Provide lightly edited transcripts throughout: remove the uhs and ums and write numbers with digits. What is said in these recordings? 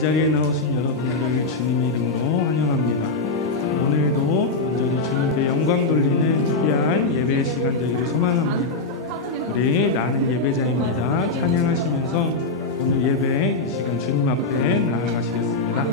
이 자리에 나오신 여러분들을 주님의 이름으로 환영합니다. 오늘도 온전히 주님께 영광 돌리는 귀한 예배 시간 되기를 소망합니다. 우리 나는 예배자입니다. 찬양하시면서 오늘 예배 이 시간 주님 앞에 나아가시겠습니다.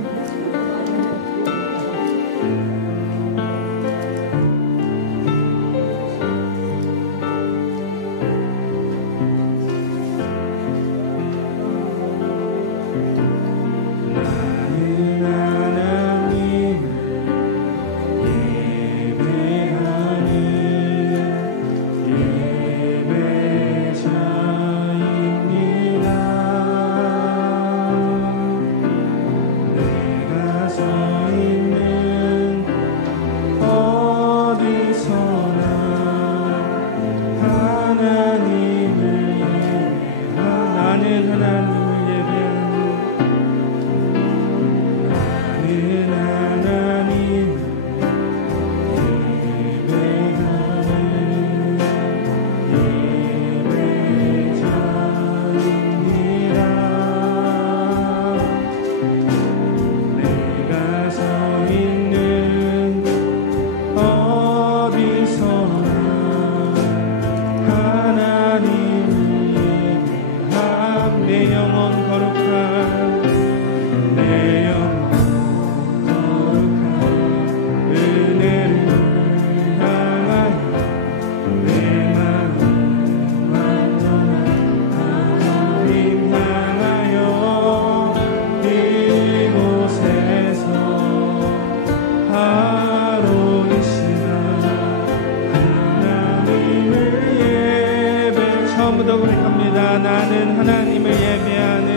처음부터 고백합니다. 나는 하나님을 예배하는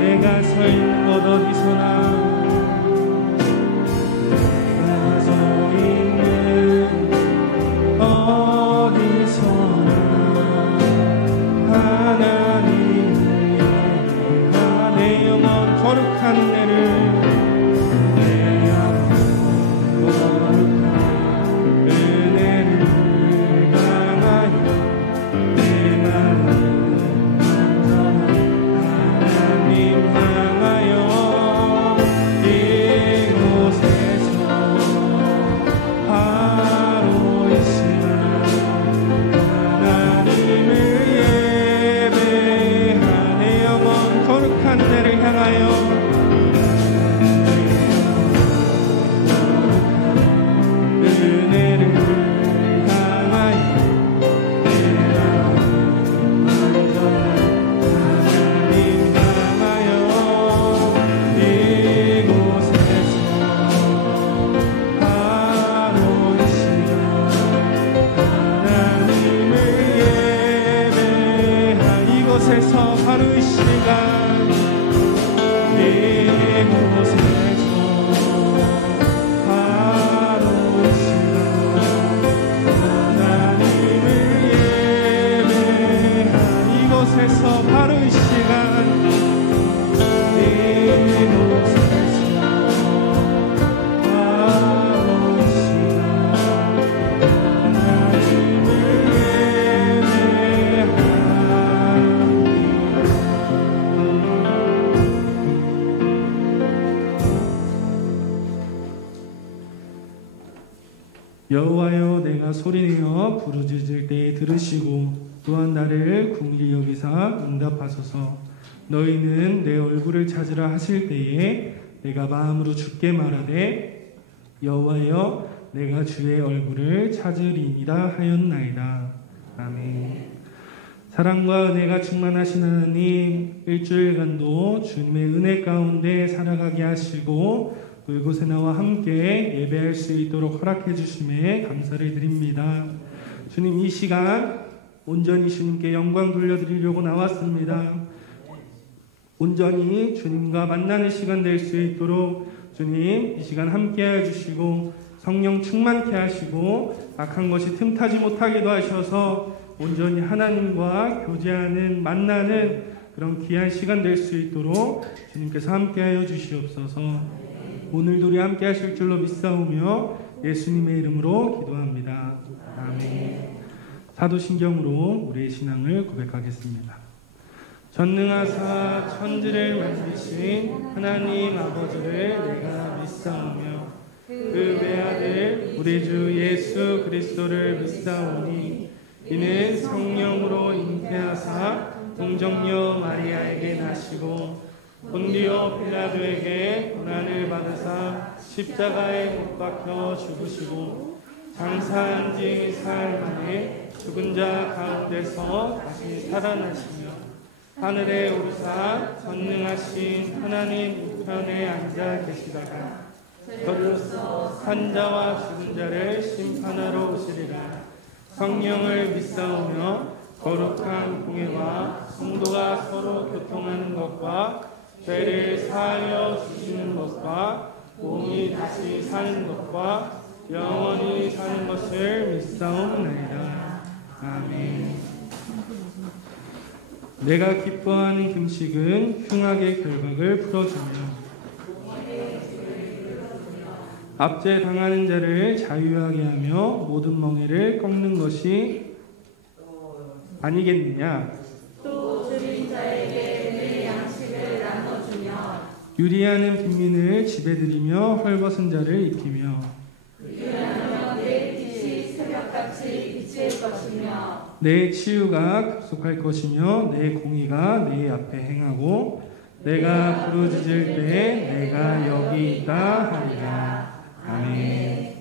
내가 서 있는 곳 어디서나 거룩한 은혜를 향하여 내 마음은 하나님 향하여 이곳에서 바로 이 시간 하나님을 예배하네. 영원 거룩한 은혜를 향하여 바로 이 시간 이곳에서 바로 이 시간 하나님을 예배하 이곳에서 바로 이 시간 이곳에서 바로 이 시간 하나님을 여호와여, 내가 소리내어 부르짖을 때에 들으시고 또한 나를 긍휼히 여기사 응답하소서. 너희는 내 얼굴을 찾으라 하실 때에 내가 마음으로 주께 말하되 여호와여, 내가 주의 얼굴을 찾으리니라 하였나이다. 아멘. 사랑과 은혜가 충만하신 하나님, 일주일간도 주님의 은혜 가운데 살아가게 하시고 이곳에 나와 함께 예배할 수 있도록 허락해 주심에 감사를 드립니다. 주님, 이 시간 온전히 주님께 영광 돌려드리려고 나왔습니다. 온전히 주님과 만나는 시간 될 수 있도록 주님 이 시간 함께해 주시고 성령 충만케 하시고 악한 것이 틈타지 못하게도 하셔서 온전히 하나님과 교제하는 만나는 그런 귀한 시간 될 수 있도록 주님께서 함께하여 주시옵소서. 오늘도 우리 함께 하실 줄로 믿사오며 예수님의 이름으로 기도합니다. 아멘. 사도신경으로 우리의 신앙을 고백하겠습니다. 전능하사 천지를 만드신 하나님 아버지를 내가 믿사오며 그 외아들 우리 주 예수 그리스도를 믿사오니 이는 성령으로 잉태하사 동정녀 마리아에게 나시고 본디오 빌라도에게 고난을 받으사 십자가에 못 박혀 죽으시고 장사한 지 사흘 만에 죽은 자 가운데서 다시 살아나시며 하늘에 오르사 전능하신 하나님 우편에 앉아 계시다가 저로서 산자와 죽은 자를 심판하러 오시리라. 성령을 믿사오며 거룩한 공예와 성도가 서로 교통하는 것과 죄를 사하여 주시는 것과 몸이 다시 사는 것과 영원히 사는 것을 믿사옵나이다. 아멘. 내가 기뻐하는 금식은 흉악의 결박을 풀어주며 압제 당하는 자를 자유하게 하며 모든 멍에를 꺾는 것이 아니겠느냐. 또 줄인 자에게 내 양식을 나눠주며 유리하는 빈민을 집에 들이며 헐벗은 자를 익히며 그리하면 내 빛이 새벽같이 비칠 것이며 내 치유가 급속할 것이며 내 공의가 내 앞에 행하고 내가 부르짖을 때 내가 여기 있다 하리라. 아멘.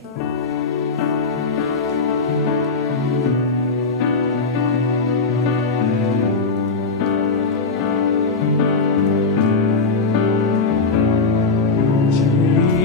주님께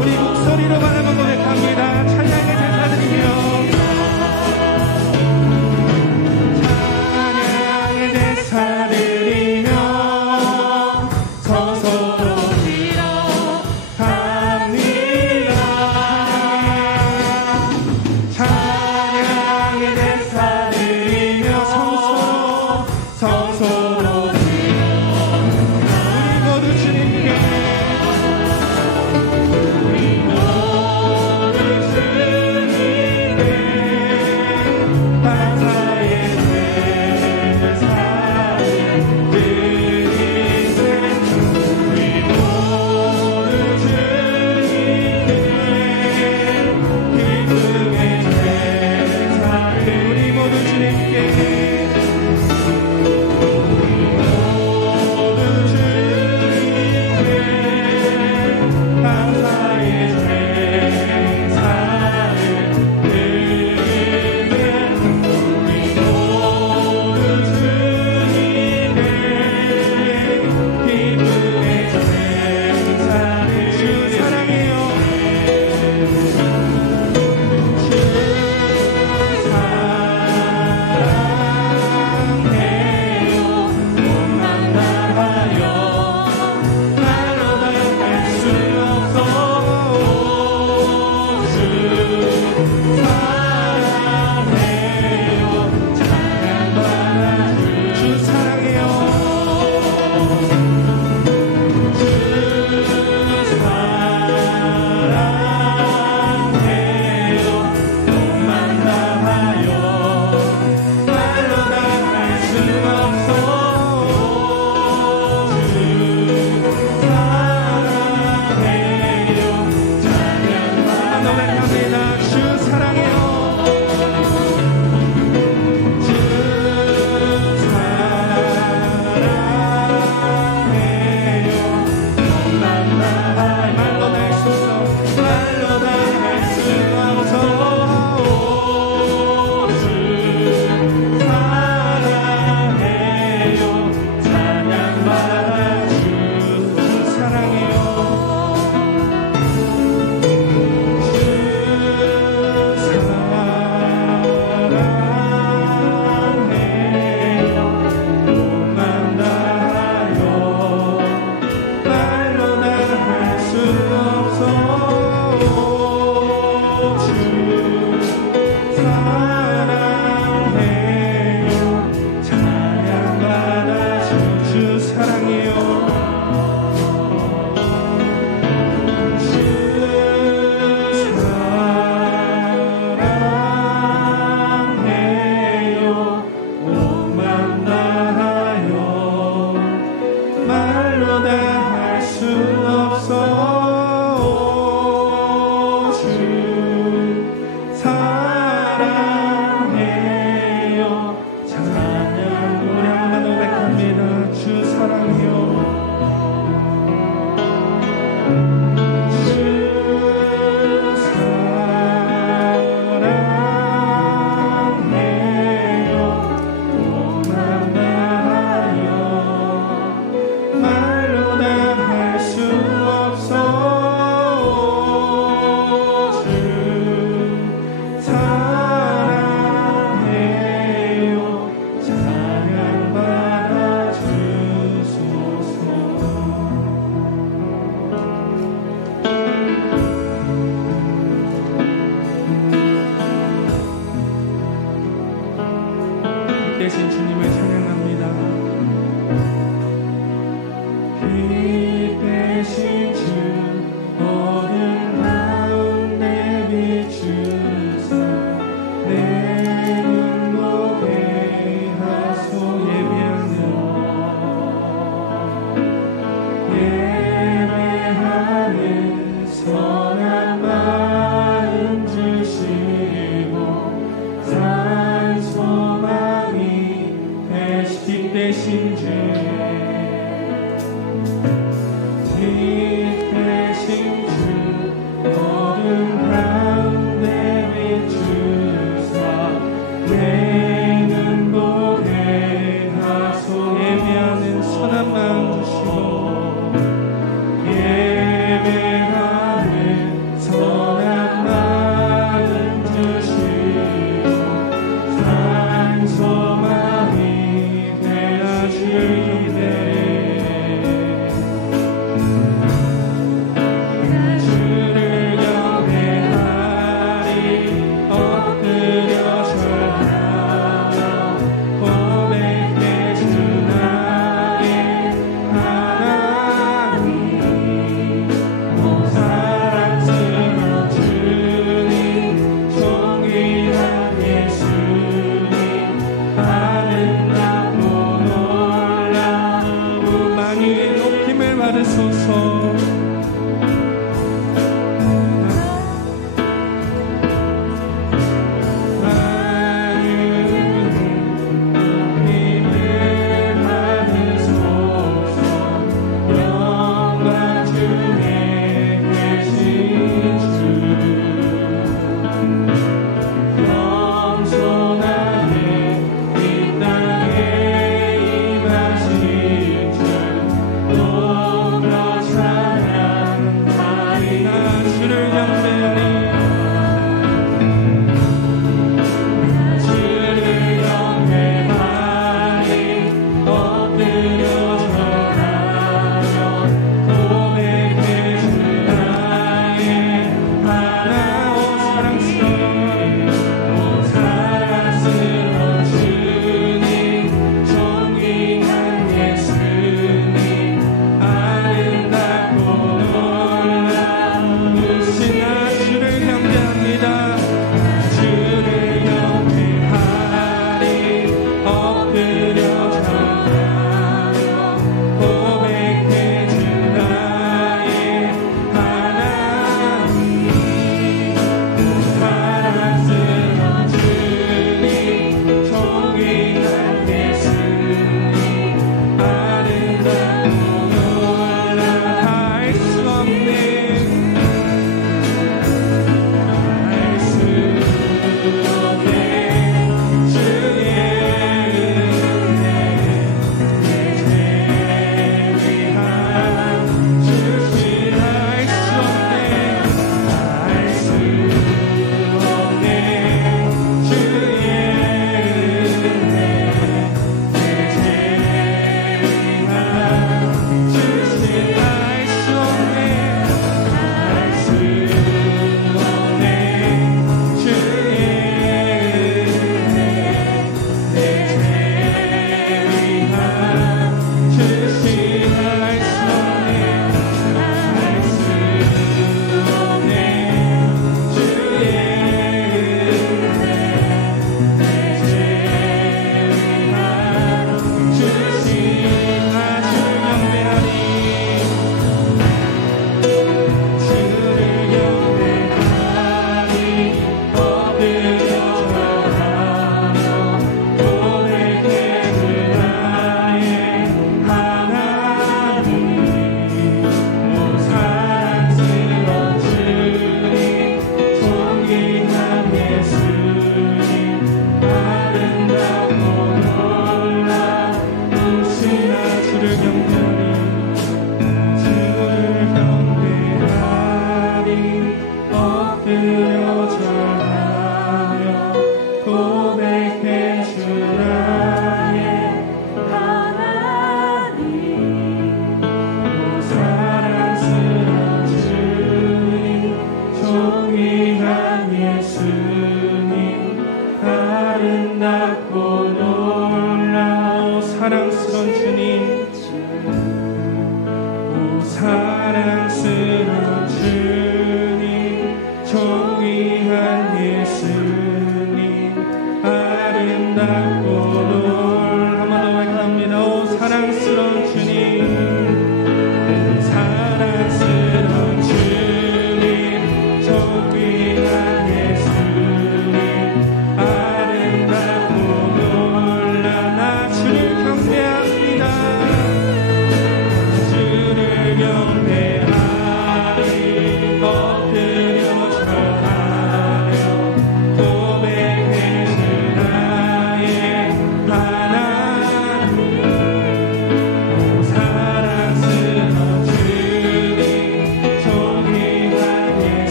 우리 목소리로만 한번 고백합니다. 찬양의 제사 드리며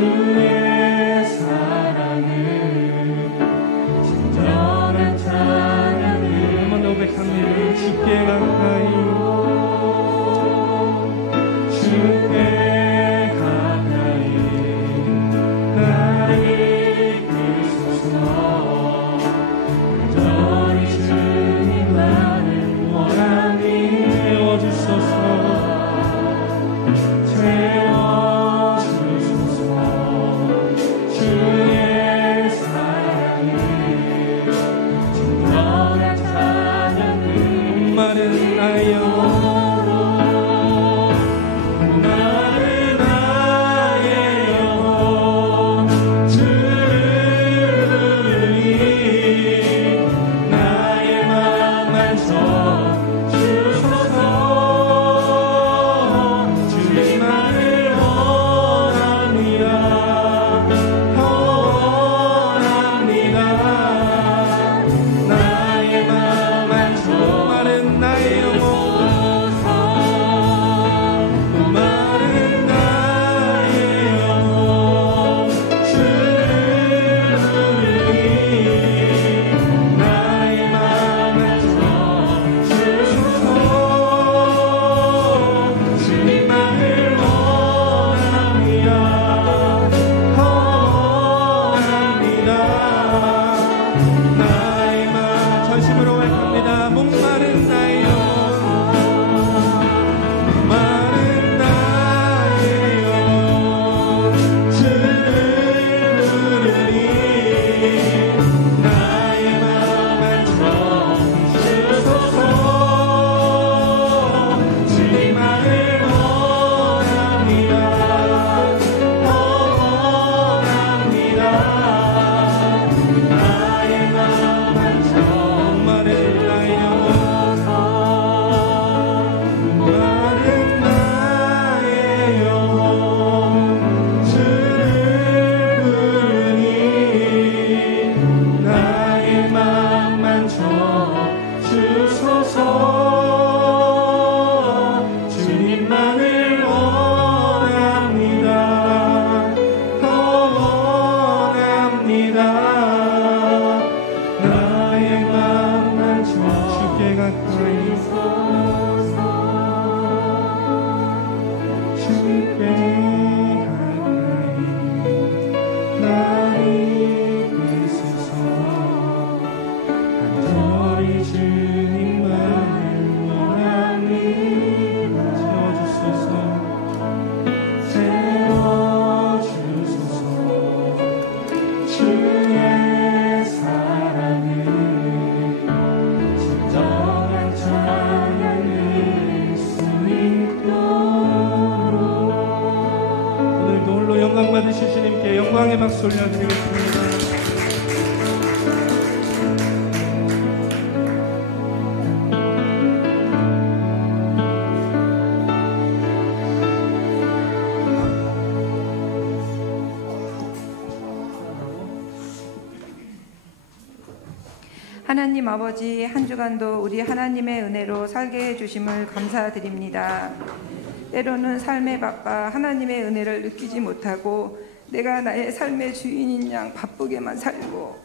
주의 사랑을 진정한 찬양을 한번 더 고백합니다. 주께 가까이 주께 가까이 나를 이끄소서 온전히 주님만을 원하니 채워주소서 채워주소서 주의 사랑을 진정한 찬양을 목마른 나의 영혼 영광의 박수 올려드리겠습니다. 하나님 아버지, 한 주간도 우리 하나님의 은혜로 살게 해주심을 감사드립니다. 때로는 삶에 바빠 하나님의 은혜를 느끼지 못하고 내가 나의 삶의 주인인 양 바쁘게만 살고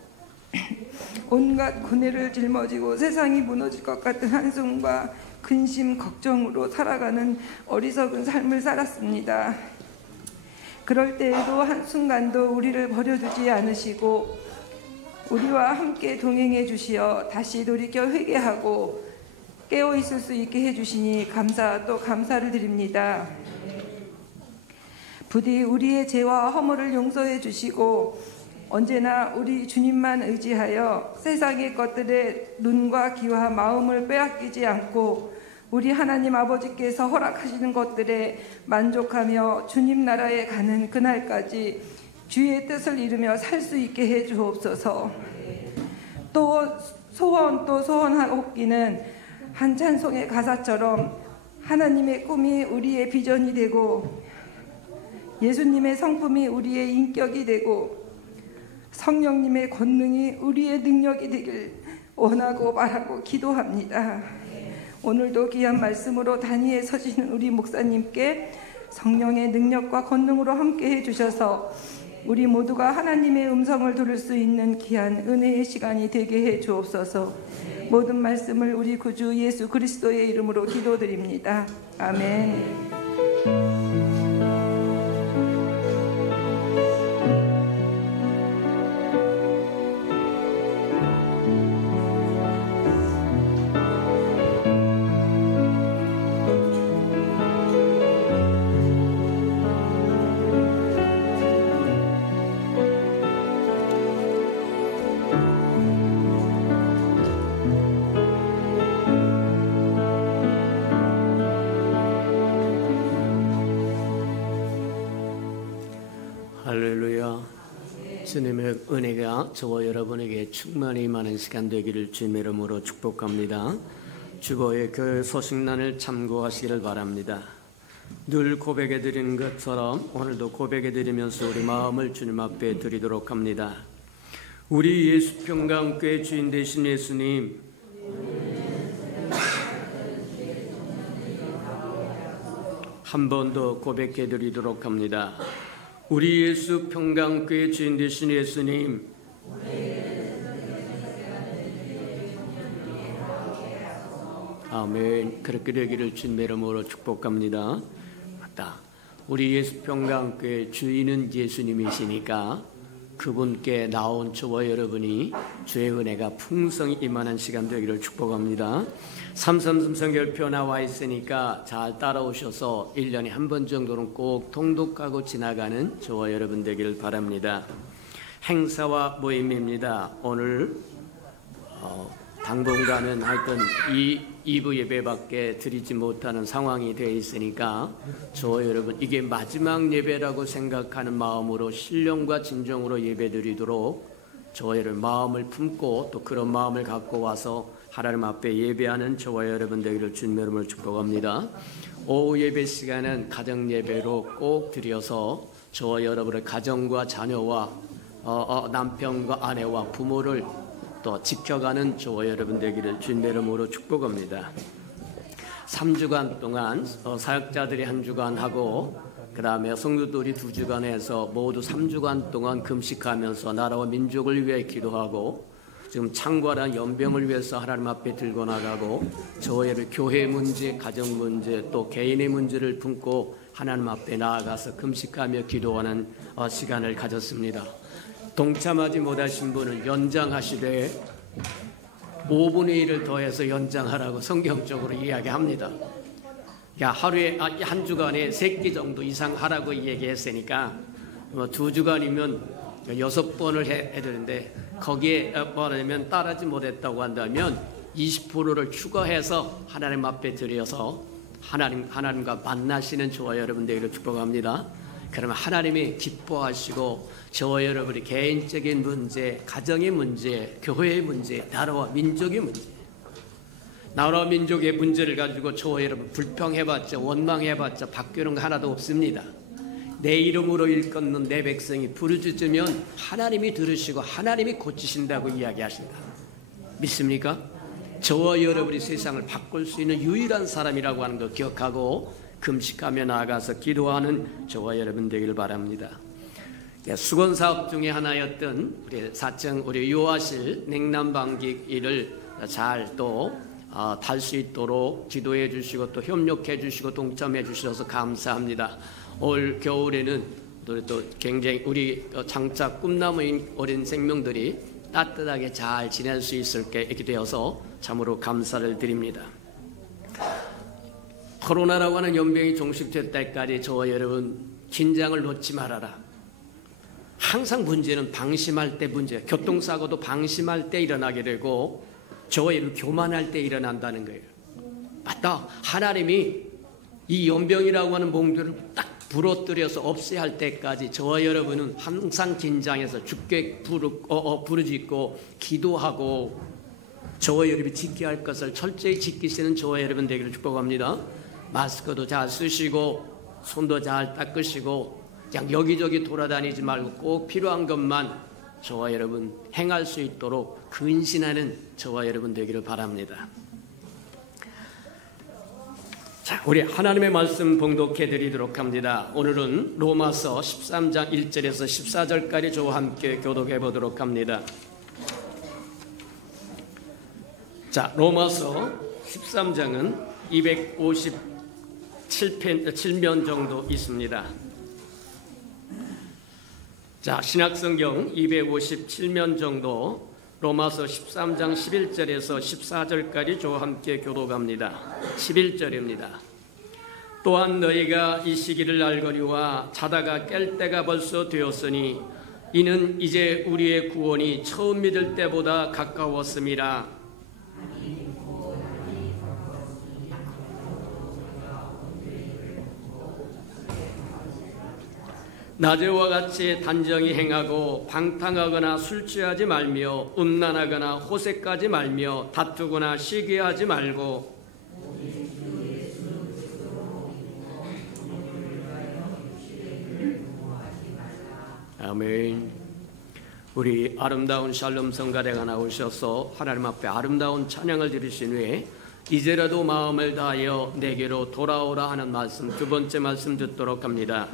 온갖 고뇌를 짊어지고 세상이 무너질 것 같은 한숨과 근심, 걱정으로 살아가는 어리석은 삶을 살았습니다. 그럴 때에도 한순간도 우리를 버려두지 않으시고 우리와 함께 동행해 주시어 다시 돌이켜 회개하고 깨어있을 수 있게 해주시니 감사 또 감사를 드립니다. 부디 우리의 죄와 허물을 용서해 주시고 언제나 우리 주님만 의지하여 세상의 것들에 눈과 귀와 마음을 빼앗기지 않고 우리 하나님 아버지께서 허락하시는 것들에 만족하며 주님 나라에 가는 그날까지 주의 뜻을 이루며 살 수 있게 해 주옵소서. 또 소원하옵기는 한 찬송의 가사처럼 하나님의 꿈이 우리의 비전이 되고 예수님의 성품이 우리의 인격이 되고 성령님의 권능이 우리의 능력이 되길 원하고 바라고 기도합니다. 오늘도 귀한 말씀으로 단위에 서시는 우리 목사님께 성령의 능력과 권능으로 함께해 주셔서 우리 모두가 하나님의 음성을 들을 수 있는 귀한 은혜의 시간이 되게 해 주옵소서. 모든 말씀을 우리 구주 예수 그리스도의 이름으로 기도드립니다. 아멘. 할렐루야. 주님의 은혜가 저와 여러분에게 충만히 임하는 시간 되기를 주님의 이름으로 축복합니다. 주보의 교회 소식란을 참고하시기를 바랍니다. 늘 고백해 드리는 것처럼 오늘도 고백해 드리면서 우리 마음을 주님 앞에 드리도록 합니다. 우리 예수평강교회 주인 되신 예수님, 한 번 더 고백해 드리도록 합니다. 우리 예수평강교회 주인 되신 예수님, 아멘. 그렇게 되기를 주님의 이름으로 축복합니다. 맞다. 우리 예수평강교회 주인은 예수님이시니까 그분께 나온 저와 여러분이 주의 은혜가 풍성히 임하는 시간 되기를 축복합니다. 333 성결표 나와 있으니까 잘 따라오셔서 1년에 한 번 정도는 꼭 통독하고 지나가는 저와 여러분 되기를 바랍니다. 행사와 모임입니다. 오늘 당분간은 하여튼 2부 예배밖에 드리지 못하는 상황이 되어 있으니까 저와 여러분 이게 마지막 예배라고 생각하는 마음으로 신령과 진정으로 예배 드리도록 저와 여러분 마음을 품고 또 그런 마음을 갖고 와서 하나님 앞에 예배하는 저와 여러분 되기를 주님의 이름으로 축복합니다. 오후 예배 시간은 가정 예배로 꼭 드려서 저와 여러분의 가정과 자녀와 남편과 아내와 부모를 또 지켜가는 저와 여러분 되기를 주님의 이름으로 축복합니다. 3주간 동안 사역자들이 한 주간 하고 그 다음에 성도들이 2주간 해서 모두 3주간 동안 금식하면서 나라와 민족을 위해 기도하고 지금 창궐한 연병을 위해서 하나님 앞에 들고 나가고 저와 여러분 교회 문제, 가정 문제 또 개인의 문제를 품고 하나님 앞에 나아가서 금식하며 기도하는 시간을 가졌습니다. 동참하지 못하신 분은 연장하시되 5분의 1을 더해서 연장하라고 성경적으로 이야기합니다. 하루에 한 주간에 3끼 정도 이상 하라고 얘기했으니까 2주간이면 6번을 해야 되는데 거기에 말하자면 따르지 못했다고 한다면 20%를 추가해서 하나님 앞에 드려서 하나님과 만나시는 저와 여러분 되기를 축복합니다. 그러면 하나님이 기뻐하시고 저와 여러분의 개인적인 문제, 가정의 문제, 교회의 문제, 나라와 민족의 문제, 나라와 민족의 문제를 가지고 저와 여러분 불평해봤자 원망해봤자 바뀌는 거 하나도 없습니다. 내 이름으로 일컫는 내 백성이 부르짖으면 하나님이 들으시고 하나님이 고치신다고 이야기하신다. 믿습니까? 저와 여러분이 세상을 바꿀 수 있는 유일한 사람이라고 하는 거 기억하고 금식하며 나아가서 기도하는 저와 여러분 되기를 바랍니다. 수건 사업 중에 하나였던 우리 4층 우리 요하실 냉난방기를 잘 또 달 수 있도록 기도해 주시고 또 협력해 주시고 동참해 주셔서 감사합니다. 올 겨울에는 또 굉장히 우리 장차 꿈나무인 어린 생명들이 따뜻하게 잘 지낼 수 있게 되어서 참으로 감사를 드립니다. 코로나라고 하는 연병이 종식될 때까지 저와 여러분 긴장을 놓지 말아라. 항상 문제는 방심할 때 문제, 교통사고도 방심할 때 일어나게 되고 저와 여러분 교만할 때 일어난다는 거예요. 맞다. 하나님이 이 연병이라고 하는 몽들을 딱 부러뜨려서 없애야 할 때까지 저와 여러분은 항상 긴장해서 주께 부르짖고 기도하고 저와 여러분이 지켜야 할 것을 철저히 지키시는 저와 여러분 되기를 축복합니다. 마스크도 잘 쓰시고 손도 잘 닦으시고 그냥 여기저기 돌아다니지 말고 꼭 필요한 것만 저와 여러분 행할 수 있도록 근신하는 저와 여러분 되기를 바랍니다. 자, 우리 하나님의 말씀 봉독해 드리도록 합니다. 오늘은 로마서 13장 1절에서 14절까지 저와 함께 교독해 보도록 합니다. 자, 로마서 13장은 257면 정도 있습니다. 자, 신약성경 257면 정도, 로마서 13장 11절에서 14절까지 저와 함께 교독합니다. 11절입니다. 또한 너희가 이 시기를 알거니와 자다가 깰 때가 벌써 되었으니 이는 이제 우리의 구원이 처음 믿을 때보다 가까웠음이라. 낮에와 같이 단정히 행하고 방탕하거나 술 취하지 말며 음란하거나 호색하지 말며 다투거나 시기하지 말고 아멘. 우리 아름다운 샬롬 성가대가 나오셔서 하나님 앞에 아름다운 찬양을 드리신 후에 이제라도 마음을 다하여 내게로 돌아오라 하는 말씀, 두 번째 말씀 듣도록 합니다.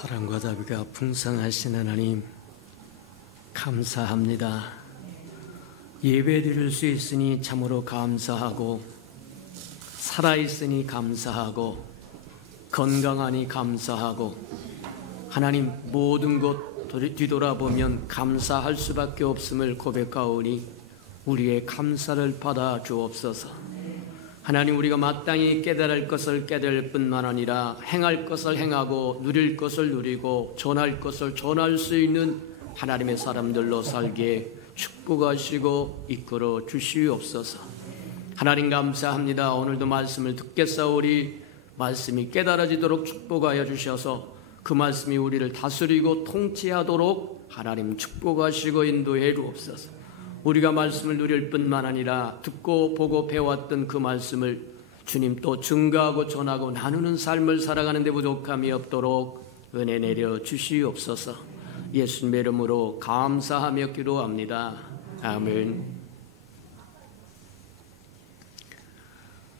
사랑과 자비가 풍성하신 하나님, 감사합니다. 예배 드릴 수 있으니 참으로 감사하고, 살아있으니 감사하고, 건강하니 감사하고, 하나님 모든 것 뒤돌아보면 감사할 수밖에 없음을 고백하오니 우리의 감사를 받아 주옵소서. 하나님, 우리가 마땅히 깨달을 것을 깨달을 뿐만 아니라 행할 것을 행하고 누릴 것을 누리고 전할 것을 전할 수 있는 하나님의 사람들로 살게 축복하시고 이끌어 주시옵소서. 하나님 감사합니다. 오늘도 말씀을 듣겠사오니 말씀이 깨달아지도록 축복하여 주셔서 그 말씀이 우리를 다스리고 통치하도록 하나님 축복하시고 인도해 주옵소서. 우리가 말씀을 누릴 뿐만 아니라 듣고 보고 배웠던 그 말씀을 주님 또 증거하고 전하고 나누는 삶을 살아가는 데 부족함이 없도록 은혜 내려 주시옵소서. 예수님의 이름으로 감사하며 기도합니다. 아멘.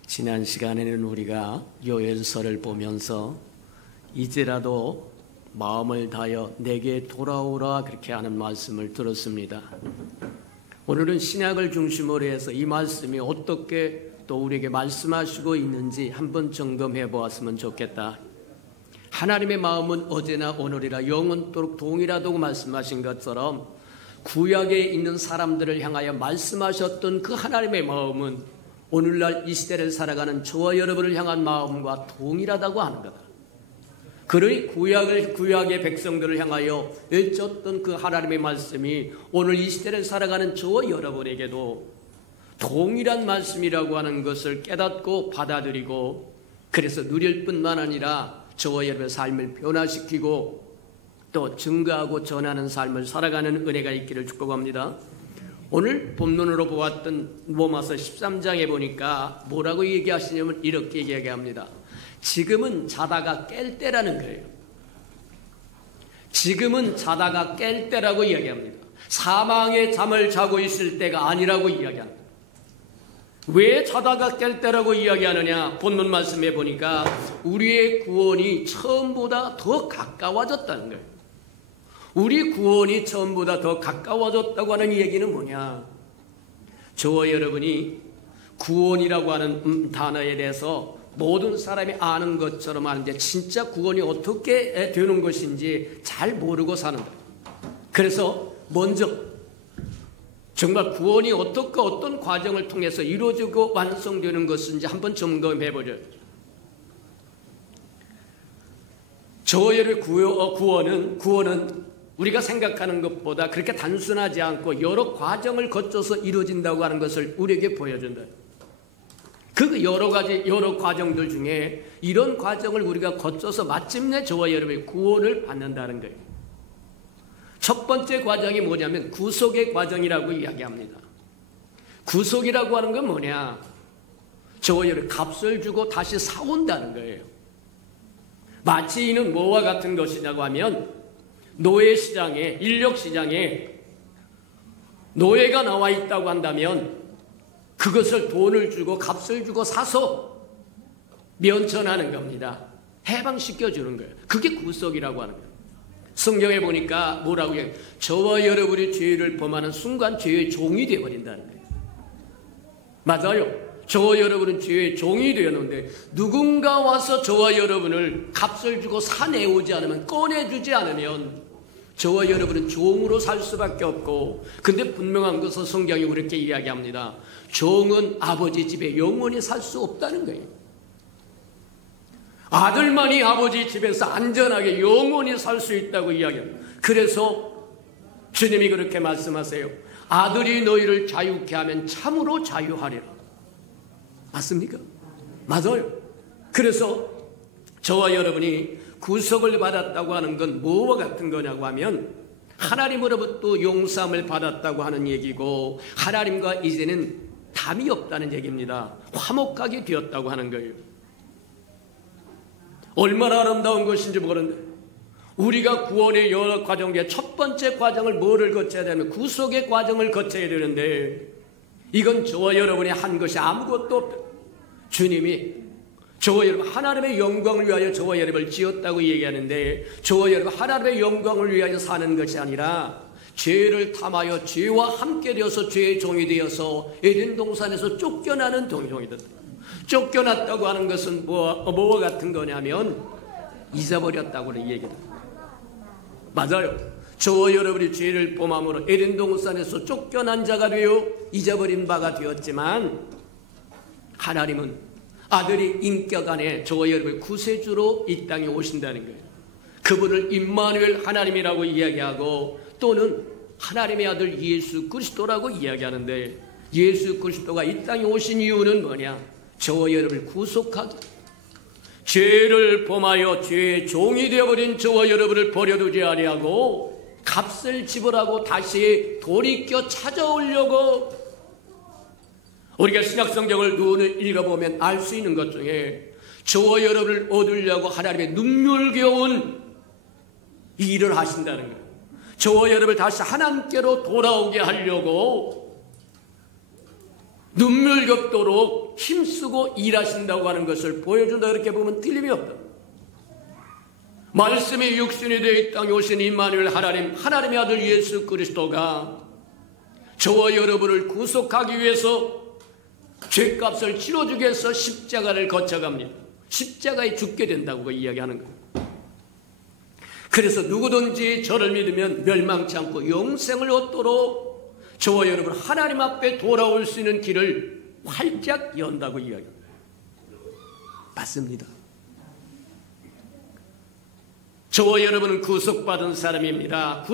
지난 시간에는 우리가 요엘서를 보면서 이제라도 마음을 다하여 내게 돌아오라 그렇게 하는 말씀을 들었습니다. 오늘은 신약을 중심으로 해서 이 말씀이 어떻게 또 우리에게 말씀하시고 있는지 한번 점검해 보았으면 좋겠다. 하나님의 마음은 어제나 오늘이라 영원토록 동일하다고 말씀하신 것처럼 구약에 있는 사람들을 향하여 말씀하셨던 그 하나님의 마음은 오늘날 이 시대를 살아가는 저와 여러분을 향한 마음과 동일하다고 하는 거다. 그러니 구약의 백성들을 향하여 외쳤던 그 하나님의 말씀이 오늘 이 시대를 살아가는 저와 여러분에게도 동일한 말씀이라고 하는 것을 깨닫고 받아들이고, 그래서 누릴 뿐만 아니라 저와 여러분의 삶을 변화시키고 또 증거하고 전하는 삶을 살아가는 은혜가 있기를 축복합니다. 오늘 본문으로 보았던 로마서 13장에 보니까 뭐라고 얘기하시냐면 이렇게 얘기합니다. 지금은 자다가 깰 때라는 거예요. 지금은 자다가 깰 때라고 이야기합니다. 사망의 잠을 자고 있을 때가 아니라고 이야기합니다. 왜 자다가 깰 때라고 이야기하느냐? 본문 말씀에 보니까 우리의 구원이 처음보다 더 가까워졌다는 거예요. 우리 구원이 처음보다 더 가까워졌다고 하는 얘기는 뭐냐? 저와 여러분이 구원이라고 하는 단어에 대해서 모든 사람이 아는 것처럼 아는데 진짜 구원이 어떻게 되는 것인지 잘 모르고 사는 거예요. 그래서 먼저 정말 구원이 어떤 과정을 통해서 이루어지고 완성되는 것인지 한번 점검해보죠. 저의 구원은 우리가 생각하는 것보다 그렇게 단순하지 않고 여러 과정을 거쳐서 이루어진다고 하는 것을 우리에게 보여준다. 그 여러 과정들 중에 이런 과정을 우리가 거쳐서 마침내 저와 여러분의 구원을 받는다는 거예요. 첫 번째 과정이 뭐냐면 구속의 과정이라고 이야기합니다. 구속이라고 하는 건 뭐냐? 저와 여러분 값을 주고 다시 사온다는 거예요. 마치 이는 뭐와 같은 것이냐고 하면 노예시장에, 인력시장에 노예가 나와 있다고 한다면 그것을 돈을 주고 값을 주고 사서 면천하는 겁니다. 해방시켜주는 거예요. 그게 구속이라고 하는 거예요. 성경에 보니까 뭐라고 해요? 저와 여러분이 죄를 범하는 순간 죄의 종이 되어버린다는 거예요. 맞아요. 저와 여러분은 죄의 종이 되었는데 누군가 와서 저와 여러분을 값을 주고 사내오지 않으면, 꺼내주지 않으면 저와 여러분은 종으로 살 수밖에 없고, 근데 분명한 것은 성경이 그렇게 이야기합니다. 종은 아버지 집에 영원히 살 수 없다는 거예요. 아들만이 아버지 집에서 안전하게 영원히 살 수 있다고 이야기합니다. 그래서 주님이 그렇게 말씀하세요. 아들이 너희를 자유케 하면 참으로 자유하리라. 맞습니까? 맞아요. 그래서 저와 여러분이 구속을 받았다고 하는 건 뭐와 같은 거냐고 하면 하나님으로부터 용서함을 받았다고 하는 얘기고, 하나님과 이제는 담이 없다는 얘기입니다. 화목하게 되었다고 하는 거예요. 얼마나 아름다운 것인지 모르는데, 우리가 구원의 여러 과정 중에 첫 번째 과정을 뭐를 거쳐야 되냐면 구속의 과정을 거쳐야 되는데, 이건 저와 여러분이 한 것이 아무것도 없다. 주님이 저와 여러분 하나님의 영광을 위하여 저와 여러분을 지었다고 얘기하는데, 저와 여러분 하나님의 영광을 위하여 사는 것이 아니라 죄를 탐하여 죄와 함께 되어서 죄의 종이 되어서 에덴 동산에서 쫓겨나는 동종이다. 쫓겨났다고 하는 것은 뭐와 같은 거냐면 잊어버렸다고는 얘기다. 맞아요. 저와 여러분이 죄를 범함으로 에덴 동산에서 쫓겨난 자가 되어 잊어버린 바가 되었지만, 하나님은 아들이 인격 안에 저와 여러분의 구세주로 이 땅에 오신다는 거예요. 그분을 임마누엘 하나님이라고 이야기하고, 또는 하나님의 아들 예수 그리스도라고 이야기하는데, 예수 그리스도가 이 땅에 오신 이유는 뭐냐? 저와 여러분을 구속하기, 죄를 범하여 죄의 종이 되어버린 저와 여러분을 버려두지 아니하고 값을 지불하고 다시 돌이켜 찾아오려고. 우리가 신약성경을 눈을 읽어보면 알 수 있는 것 중에 저와 여러분을 얻으려고 하나님의 눈물겨운 일을 하신다는 거예요. 저와 여러분을 다시 하나님께로 돌아오게 하려고 눈물겹도록 힘쓰고 일하신다고 하는 것을 보여준다. 그렇게 보면 틀림이 없다. 말씀이 육신이 되어 이 땅에 오신 임마누엘 하나님, 하나님의 아들 예수 그리스도가 저와 여러분을 구속하기 위해서 죄값을 치러주기 위해서 십자가를 거쳐갑니다. 십자가에 죽게 된다고 이야기하는 거예요. 그래서 누구든지 저를 믿으면 멸망치 않고 영생을 얻도록 저와 여러분 하나님 앞에 돌아올 수 있는 길을 활짝 연다고 이야기합니다. 맞습니다. 저와 여러분은 구속받은 사람입니다.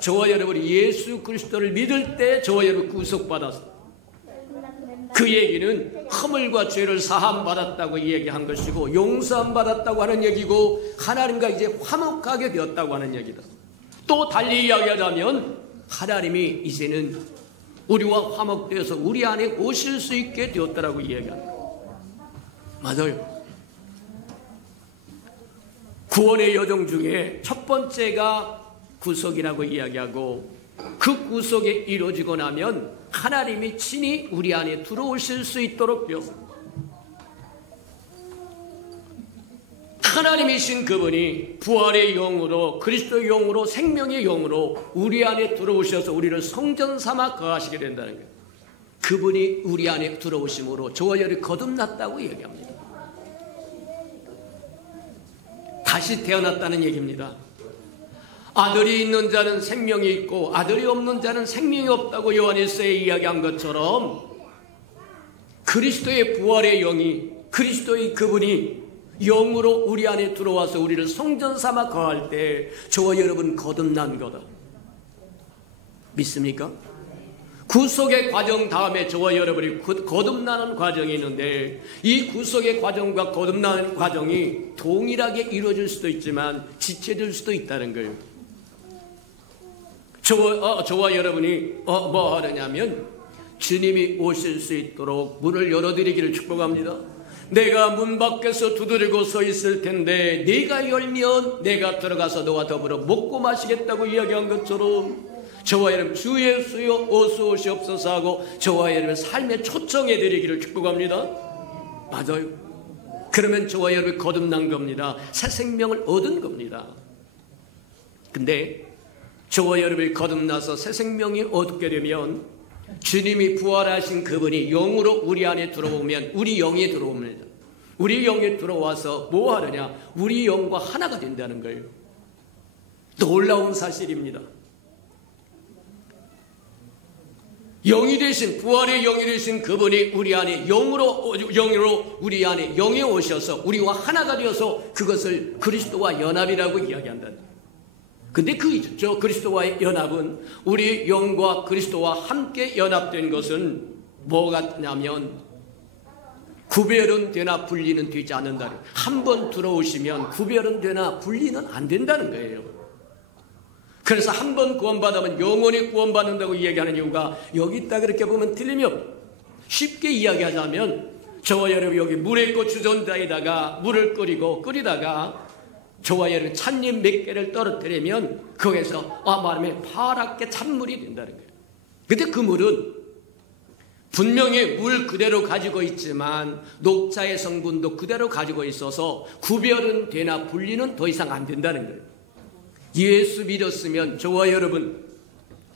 저와 여러분이 예수 그리스도를 믿을 때 저와 여러분 구속받았습니다. 그 얘기는 허물과 죄를 사함받았다고 얘기한 것이고, 용서함받았다고 하는 얘기고, 하나님과 이제 화목하게 되었다고 하는 얘기다. 또 달리 이야기하자면 하나님이 이제는 우리와 화목되어서 우리 안에 오실 수 있게 되었다라고 이야기합니다. 맞아요. 구원의 여정 중에 첫 번째가 구속이라고 이야기하고, 그 구속이 이루어지고 나면 하나님이 친히 우리 안에 들어오실 수 있도록 되었습니다. 하나님이신 그분이 부활의 영으로, 그리스도의 영으로, 생명의 영으로 우리 안에 들어오셔서 우리를 성전 삼아 거하시게 된다는 거예요. 그분이 우리 안에 들어오심으로 저와 여러분이 거듭났다고 얘기합니다. 다시 태어났다는 얘기입니다. 아들이 있는 자는 생명이 있고 아들이 없는 자는 생명이 없다고 요한일서에 이야기한 것처럼, 그리스도의 부활의 영이, 그리스도의 그분이 영으로 우리 안에 들어와서 우리를 성전 삼아 거할 때 저와 여러분 거듭난 거다. 믿습니까? 구속의 과정 다음에 저와 여러분이 거듭나는 과정이 있는데, 이 구속의 과정과 거듭나는 과정이 동일하게 이루어질 수도 있지만 지체될 수도 있다는 거예요. 저와 여러분이 뭐 하느냐면, 주님이 오실 수 있도록 문을 열어드리기를 축복합니다. 내가 문 밖에서 두드리고 서 있을 텐데 네가 열면 내가 들어가서 너와 더불어 먹고 마시겠다고 이야기한 것처럼, 저와 여러분 주 예수여 어서 오시옵소서 하고 저와 여러분 삶에 초청해 드리기를 축복합니다. 맞아요. 그러면 저와 여러분이 거듭난 겁니다. 새 생명을 얻은 겁니다. 근데 저와 여러분이 거듭나서 새 생명이 얻게 되면, 주님이 부활하신 그분이 영으로 우리 안에 들어오면, 우리 영에 들어옵니다. 우리 영에 들어와서 뭐 하느냐? 우리 영과 하나가 된다는 거예요. 놀라운 사실입니다. 영이 되신, 부활의 영이 되신 그분이 우리 안에 영으로 우리 안에 영에 오셔서 우리와 하나가 되어서 그것을 그리스도와 연합이라고 이야기한다. 근데 저 그리스도와의 연합은, 우리 영과 그리스도와 함께 연합된 것은 뭐 같냐면, 구별은 되나 분리는 되지 않는다. 한 번 들어오시면 구별은 되나 분리는 안 된다는 거예요. 그래서 한 번 구원받으면 영원히 구원받는다고 이야기하는 이유가 여기 있다. 그렇게 보면 틀림이 없어요. 쉽게 이야기하자면, 저와 여러분 여기 물에 있고 주전자에다가 물을 끓이다가 저와 여러분 찻잎 몇 개를 떨어뜨리면 거기서 말하면 파랗게 찬물이 된다는 거예요. 근데 그 물은 분명히 물 그대로 가지고 있지만 녹차의 성분도 그대로 가지고 있어서 구별은 되나 분리는 더 이상 안 된다는 거예요. 예수 믿었으면 저와 여러분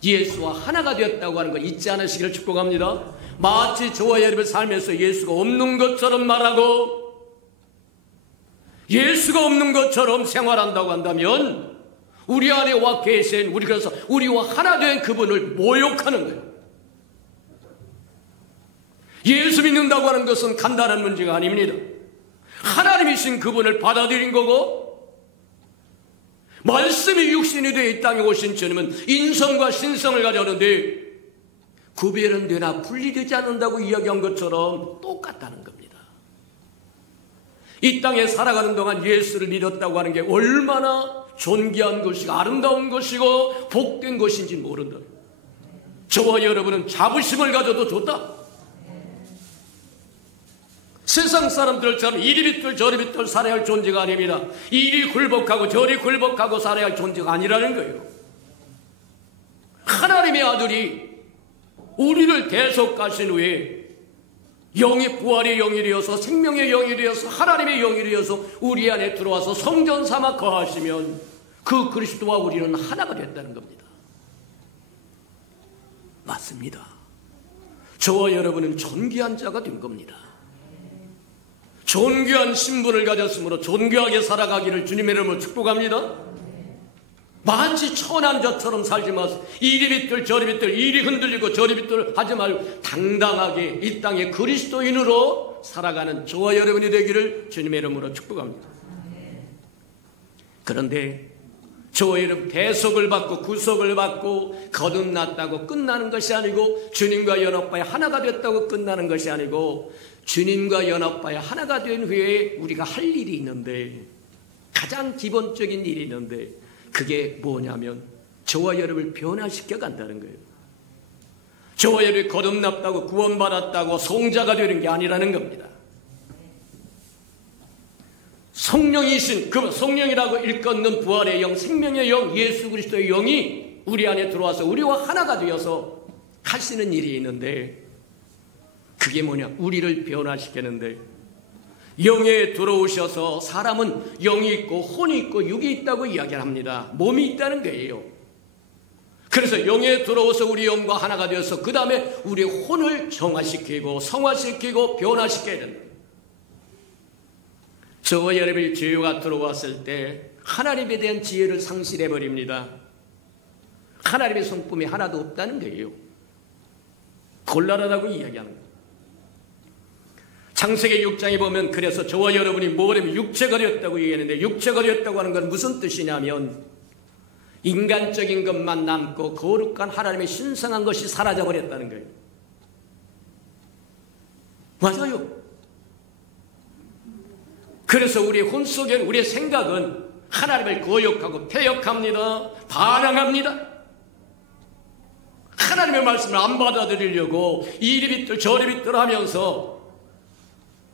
예수와 하나가 되었다고 하는 거 잊지 않으시기를 축복합니다. 마치 저와 여러분 삶에서 예수가 없는 것처럼 말하고 예수가 없는 것처럼 생활한다고 한다면 우리 안에 와 계신 우리 그래서 우리와 하나 된 그분을 모욕하는 거예요. 예수 믿는다고 하는 것은 간단한 문제가 아닙니다. 하나님이신 그분을 받아들인 거고 말씀이 육신이 되어 이 땅에 오신 주님은 인성과 신성을 가졌는데 구별은 되나 분리되지 않는다고 이야기한 것처럼 똑같다는 겁니다. 이 땅에 살아가는 동안 예수를 믿었다고 하는 게 얼마나 존귀한 것이고 아름다운 것이고 복된 것인지 모른다. 저와 여러분은 자부심을 가져도 좋다. 세상 사람들처럼 이리 비틀 저리 비틀 살아야 할 존재가 아닙니다. 이리 굴복하고 저리 굴복하고 살아야 할 존재가 아니라는 거예요. 하나님의 아들이 우리를 대속하신 후에 영이 부활의 영이 되어서 생명의 영이 되어서 하나님의 영이 되어서 우리 안에 들어와서 성전 삼아 거하시면 그 그리스도와 우리는 하나가 됐다는 겁니다. 맞습니다. 저와 여러분은 존귀한 자가 된 겁니다. 존귀한 신분을 가졌으므로 존귀하게 살아가기를 주님의 이름으로 축복합니다. 마치 천한 자처럼 살지 마세요. 이리 비틀 저리 비틀 이리 흔들리고 저리 비틀 하지 말고 당당하게 이 땅에 그리스도인으로 살아가는 저와 여러분이 되기를 주님의 이름으로 축복합니다. 그런데 저와 여러분 대속을 받고 구속을 받고 거듭났다고 끝나는 것이 아니고 주님과 연합하여 하나가 됐다고 끝나는 것이 아니고 주님과 연합하여 하나가 된 후에 우리가 할 일이 있는데 가장 기본적인 일이 있는데 그게 뭐냐면 저와 여러분을 변화시켜 간다는 거예요. 저와 여러분이 거듭났다고 구원받았다고 성자가 되는 게 아니라는 겁니다. 성령이신 그 성령이라고 일컫는 부활의 영, 생명의 영, 예수 그리스도의 영이 우리 안에 들어와서 우리와 하나가 되어서 하시는 일이 있는데 그게 뭐냐? 우리를 변화시키는데 영에 들어오셔서 사람은 영이 있고 혼이 있고 육이 있다고 이야기를 합니다. 몸이 있다는 거예요. 그래서 영에 들어오서 우리 영과 하나가 되어서 그 다음에 우리 혼을 정화시키고 성화시키고 변화시켜야 된다. 저와 여러분이 지혜가 들어왔을 때 하나님에 대한 지혜를 상실해버립니다. 하나님의 성품이 하나도 없다는 거예요. 곤란하다고 이야기하는 거예요. 창세기 6장에 보면 그래서 저와 여러분이 뭐라면 육체가 되었다고 얘기하는데 육체가 되었다고 하는 건 무슨 뜻이냐면 인간적인 것만 남고 거룩한 하나님의 신성한 것이 사라져버렸다는 거예요. 맞아요. 그래서 우리 혼 속에 우리의 생각은 하나님을 거역하고 폐역합니다. 반항합니다. 하나님의 말씀을 안 받아들이려고 이리 비틀 저리 비틀 하면서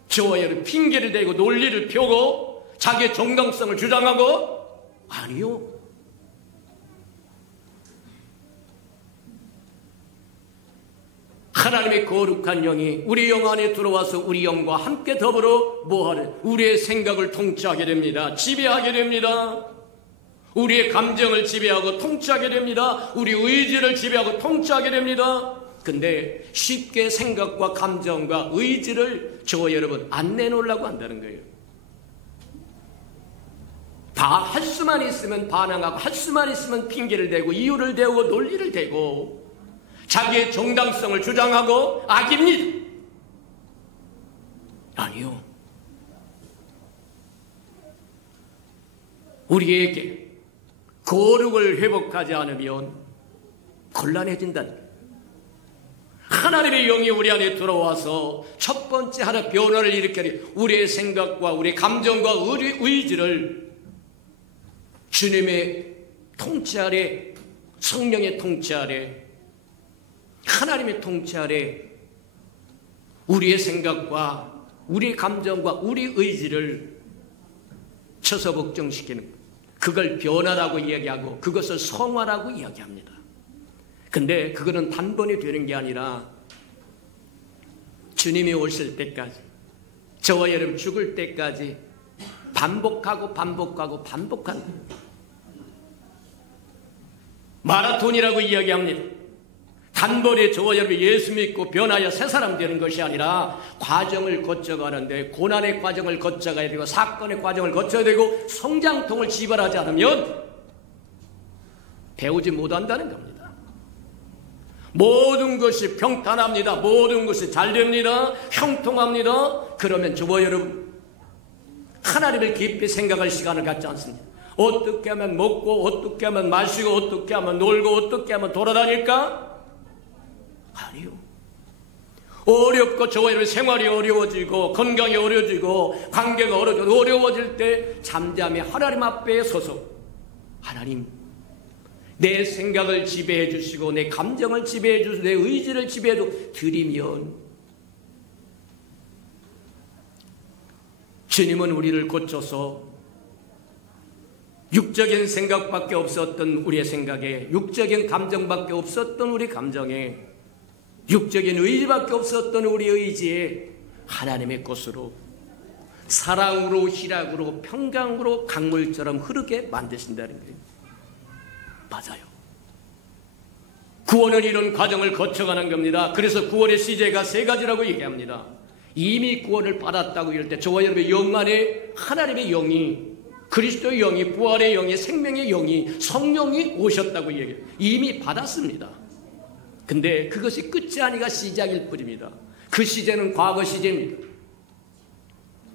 저와 여러분 핑계를 대고 논리를 펴고 자기의 정당성을 주장하고 아니요. 하나님의 거룩한 영이 우리 영 안에 들어와서 우리 영과 함께 더불어 뭐하는 우리의 생각을 통치하게 됩니다. 지배하게 됩니다. 우리의 감정을 지배하고 통치하게 됩니다. 우리 의지를 지배하고 통치하게 됩니다. 근데 쉽게 생각과 감정과 의지를 저와 여러분 안 내놓으려고 한다는 거예요. 다 할 수만 있으면 반항하고 할 수만 있으면 핑계를 대고 이유를 대고 논리를 대고 자기의 정당성을 주장하고 악입니다. 아니요. 우리에게 거룩을 회복하지 않으면 곤란해진다는 거예요. 하나님의 영이 우리 안에 들어와서 첫 번째 하나 변화를 일으켜야 우리의 생각과 우리의 감정과 우리 의지를 주님의 통치 아래 성령의 통치 아래 하나님의 통치 아래 우리의 생각과 우리의 감정과 우리 의지를 쳐서 복종시키는 것. 그걸 변화라고 이야기하고 그것을 성화라고 이야기합니다. 근데 그거는 단번에 되는 게 아니라 주님이 오실 때까지, 저와 여러분 죽을 때까지 반복하고 반복하고 반복한다. 마라톤이라고 이야기합니다. 단번에 저와 여러분 예수 믿고 변하여 새 사람 되는 것이 아니라 과정을 거쳐가는데, 고난의 과정을 거쳐가야 되고 사건의 과정을 거쳐야 되고 성장통을 지발하지 않으면 배우지 못한다는 겁니다. 모든 것이 평탄합니다. 모든 것이 잘 됩니다. 형통합니다. 그러면 저와 여러분 하나님을 깊이 생각할 시간을 갖지 않습니다. 어떻게 하면 먹고, 어떻게 하면 마시고, 어떻게 하면 놀고, 어떻게 하면 돌아다닐까? 아니요. 어렵고 저와 여러분 생활이 어려워지고 건강이 어려워지고 관계가 어려워질 때 잠잠히 하나님 앞에 서서, 하나님, 내 생각을 지배해 주시고 내 감정을 지배해 주시고 내 의지를 지배해 드리면 주님은 우리를 고쳐서 육적인 생각밖에 없었던 우리의 생각에, 육적인 감정밖에 없었던 우리 감정에, 육적인 의지밖에 없었던 우리 의지에 하나님의 것으로 사랑으로, 희락으로, 평강으로 강물처럼 흐르게 만드신다는 거예요. 맞아요. 구원은 이런 과정을 거쳐가는 겁니다. 그래서 구원의 시제가 세 가지라고 얘기합니다. 이미 구원을 받았다고 이럴 때 저와 여러분의 영 안에 하나님의 영이, 그리스도의 영이, 부활의 영이, 생명의 영이, 성령이 오셨다고 얘기해요. 이미 받았습니다. 근데 그것이 끝이 아니라 시작일 뿐입니다. 그 시제는 과거 시제입니다.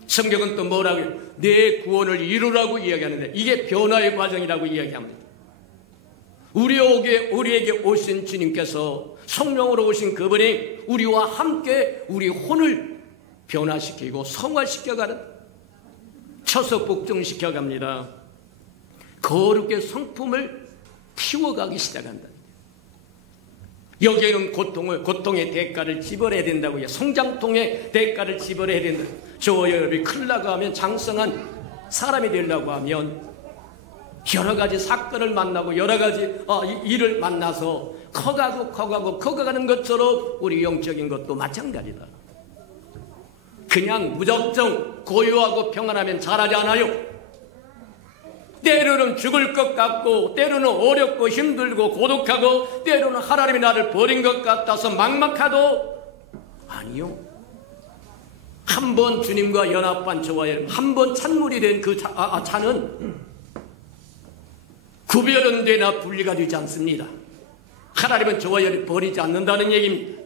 성경은 또 뭐라고 해요? 내 구원을 이루라고 이야기하는데 이게 변화의 과정이라고 이야기합니다. 우리에게 오신 주님께서, 성령으로 오신 그분이 우리와 함께 우리 혼을 변화시키고 성화시켜가는, 처소복종시켜갑니다. 거룩의 성품을 키워가기 시작한다. 여기에는 고통의 대가를 지불해야 된다고 해요. 성장통의 대가를 지불해야 된다. 저와 여러분이 큰일 나고 하면, 장성한 사람이 되려고 하면 여러 가지 사건을 만나고 여러 가지 일을 만나서 커가는 것처럼 우리 영적인 것도 마찬가지다. 그냥 무작정 고요하고 평안하면 잘하지 않아요. 때로는 죽을 것 같고, 때로는 어렵고 힘들고 고독하고, 때로는 하나님이 나를 버린 것 같아서 막막하도, 아니요. 한 번 주님과 연합한 저와 여러분, 한 번 찬물이 된 그 차는 구별은 되나 분리가 되지 않습니다. 하나님은 저와 여러분 버리지 않는다는 얘기입니다.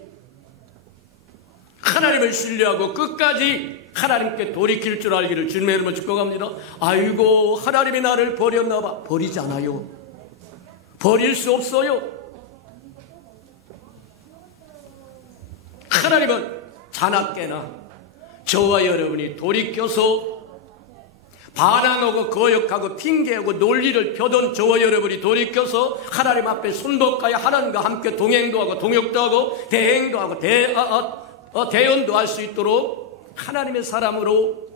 하나님을 신뢰하고 끝까지 하나님께 돌이킬 줄 알기를 주님의 이름으로 축복합니다. 아이고, 하나님이 나를 버렸나 봐. 버리지 않아요. 버릴 수 없어요. 하나님은 자나깨나 저와 여러분이 돌이켜서 반항하고 거역하고 핑계하고 논리를 펴던 저와 여러분이 돌이켜서 하나님 앞에 손벅하여 하나님과 함께 동행도 하고 동역도 하고 대행도 하고 대언도 할 수 있도록 하나님의 사람으로,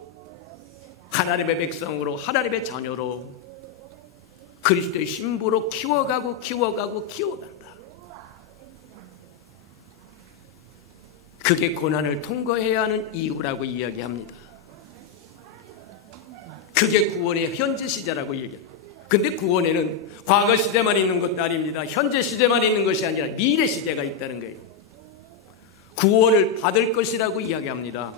하나님의 백성으로, 하나님의 자녀로, 그리스도의 신부로 키워가고 키워간다. 그게 고난을 통과해야 하는 이유라고 이야기합니다. 그게 구원의 현재 시제라고 얘기합니다. 근데 구원에는 과거 시제만 있는 것도 아닙니다. 현재 시제만 있는 것이 아니라 미래 시제가 있다는 거예요. 구원을 받을 것이라고 이야기합니다.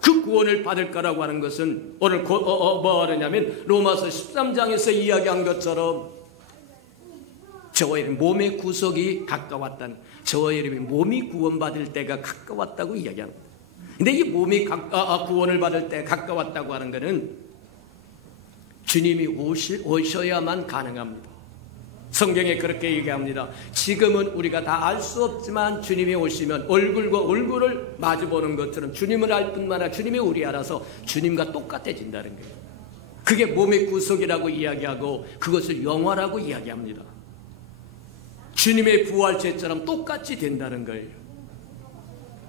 그 구원을 받을 거라고 하는 것은 오늘 뭐 하느냐면 로마서 13장에서 이야기한 것처럼 저와 여러분 몸의 구속이 가까웠다는, 저와 여러분 몸이 구원받을 때가 가까웠다고 이야기합니다. 근데 이 몸이 구원을 받을 때 가까웠다고 하는 것은 주님이 오셔야만 가능합니다. 성경에 그렇게 얘기합니다. 지금은 우리가 다 알 수 없지만 주님이 오시면 얼굴과 얼굴을 마주보는 것처럼 주님을 알 뿐만 아니라 주님이 우리 알아서 주님과 똑같아진다는 거예요. 그게 몸의 구속이라고 이야기하고 그것을 영화라고 이야기합니다. 주님의 부활체처럼 똑같이 된다는 거예요.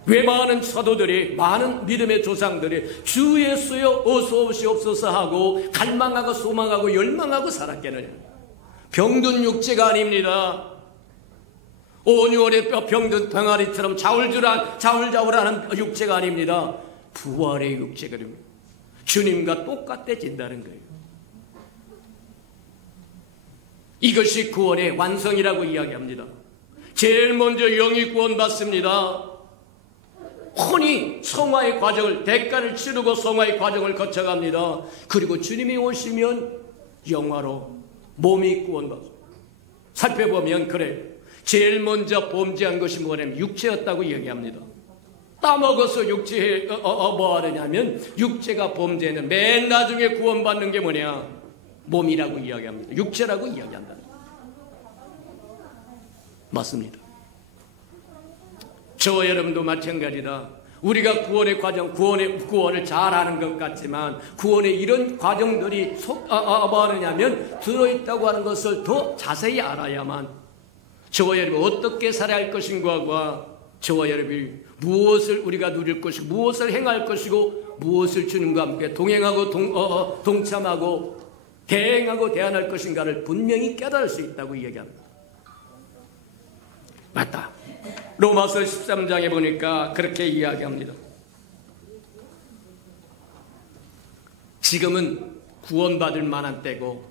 왜 많은 사도들이, 많은 믿음의 조상들이 주 예수여 어서 오시옵소서 하고 갈망하고 소망하고 열망하고 살았겠느냐? 병든 육체가 아닙니다. 온유월의 병든 병아리처럼 자울자울하는 육체가 아닙니다. 부활의 육체가 됩니다. 주님과 똑같아진다는 거예요. 이것이 구원의 완성이라고 이야기합니다. 제일 먼저 영이 구원받습니다. 혼이 성화의 과정을, 대가를 치르고 성화의 과정을 거쳐갑니다. 그리고 주님이 오시면 영화로 몸이 구원받습니다. 살펴보면 그래요. 제일 먼저 범죄한 것이 뭐냐면 육체였다고 이야기합니다. 따먹어서 육체에 뭐 하느냐면 육체가 범죄는 맨 나중에 구원받는 게 뭐냐? 몸이라고 이야기합니다. 육체라고 이야기한다. 맞습니다. 저와 여러분도 마찬가지다. 우리가 구원의 과정, 구원을 잘하는 것 같지만 구원의 이런 과정들이 뭐 하느냐면 들어있다고 하는 것을 더 자세히 알아야만 저와 여러분 어떻게 살아야 할 것인가와 저와 여러분이 무엇을 우리가 누릴 것이고 무엇을 행할 것이고 무엇을 주님과 함께 동행하고 동참하고 대행하고 대안할 것인가를 분명히 깨달을 수 있다고 이야기합니다. 맞다. 로마서 13장에 보니까 그렇게 이야기합니다. 지금은 구원받을 만한 때고,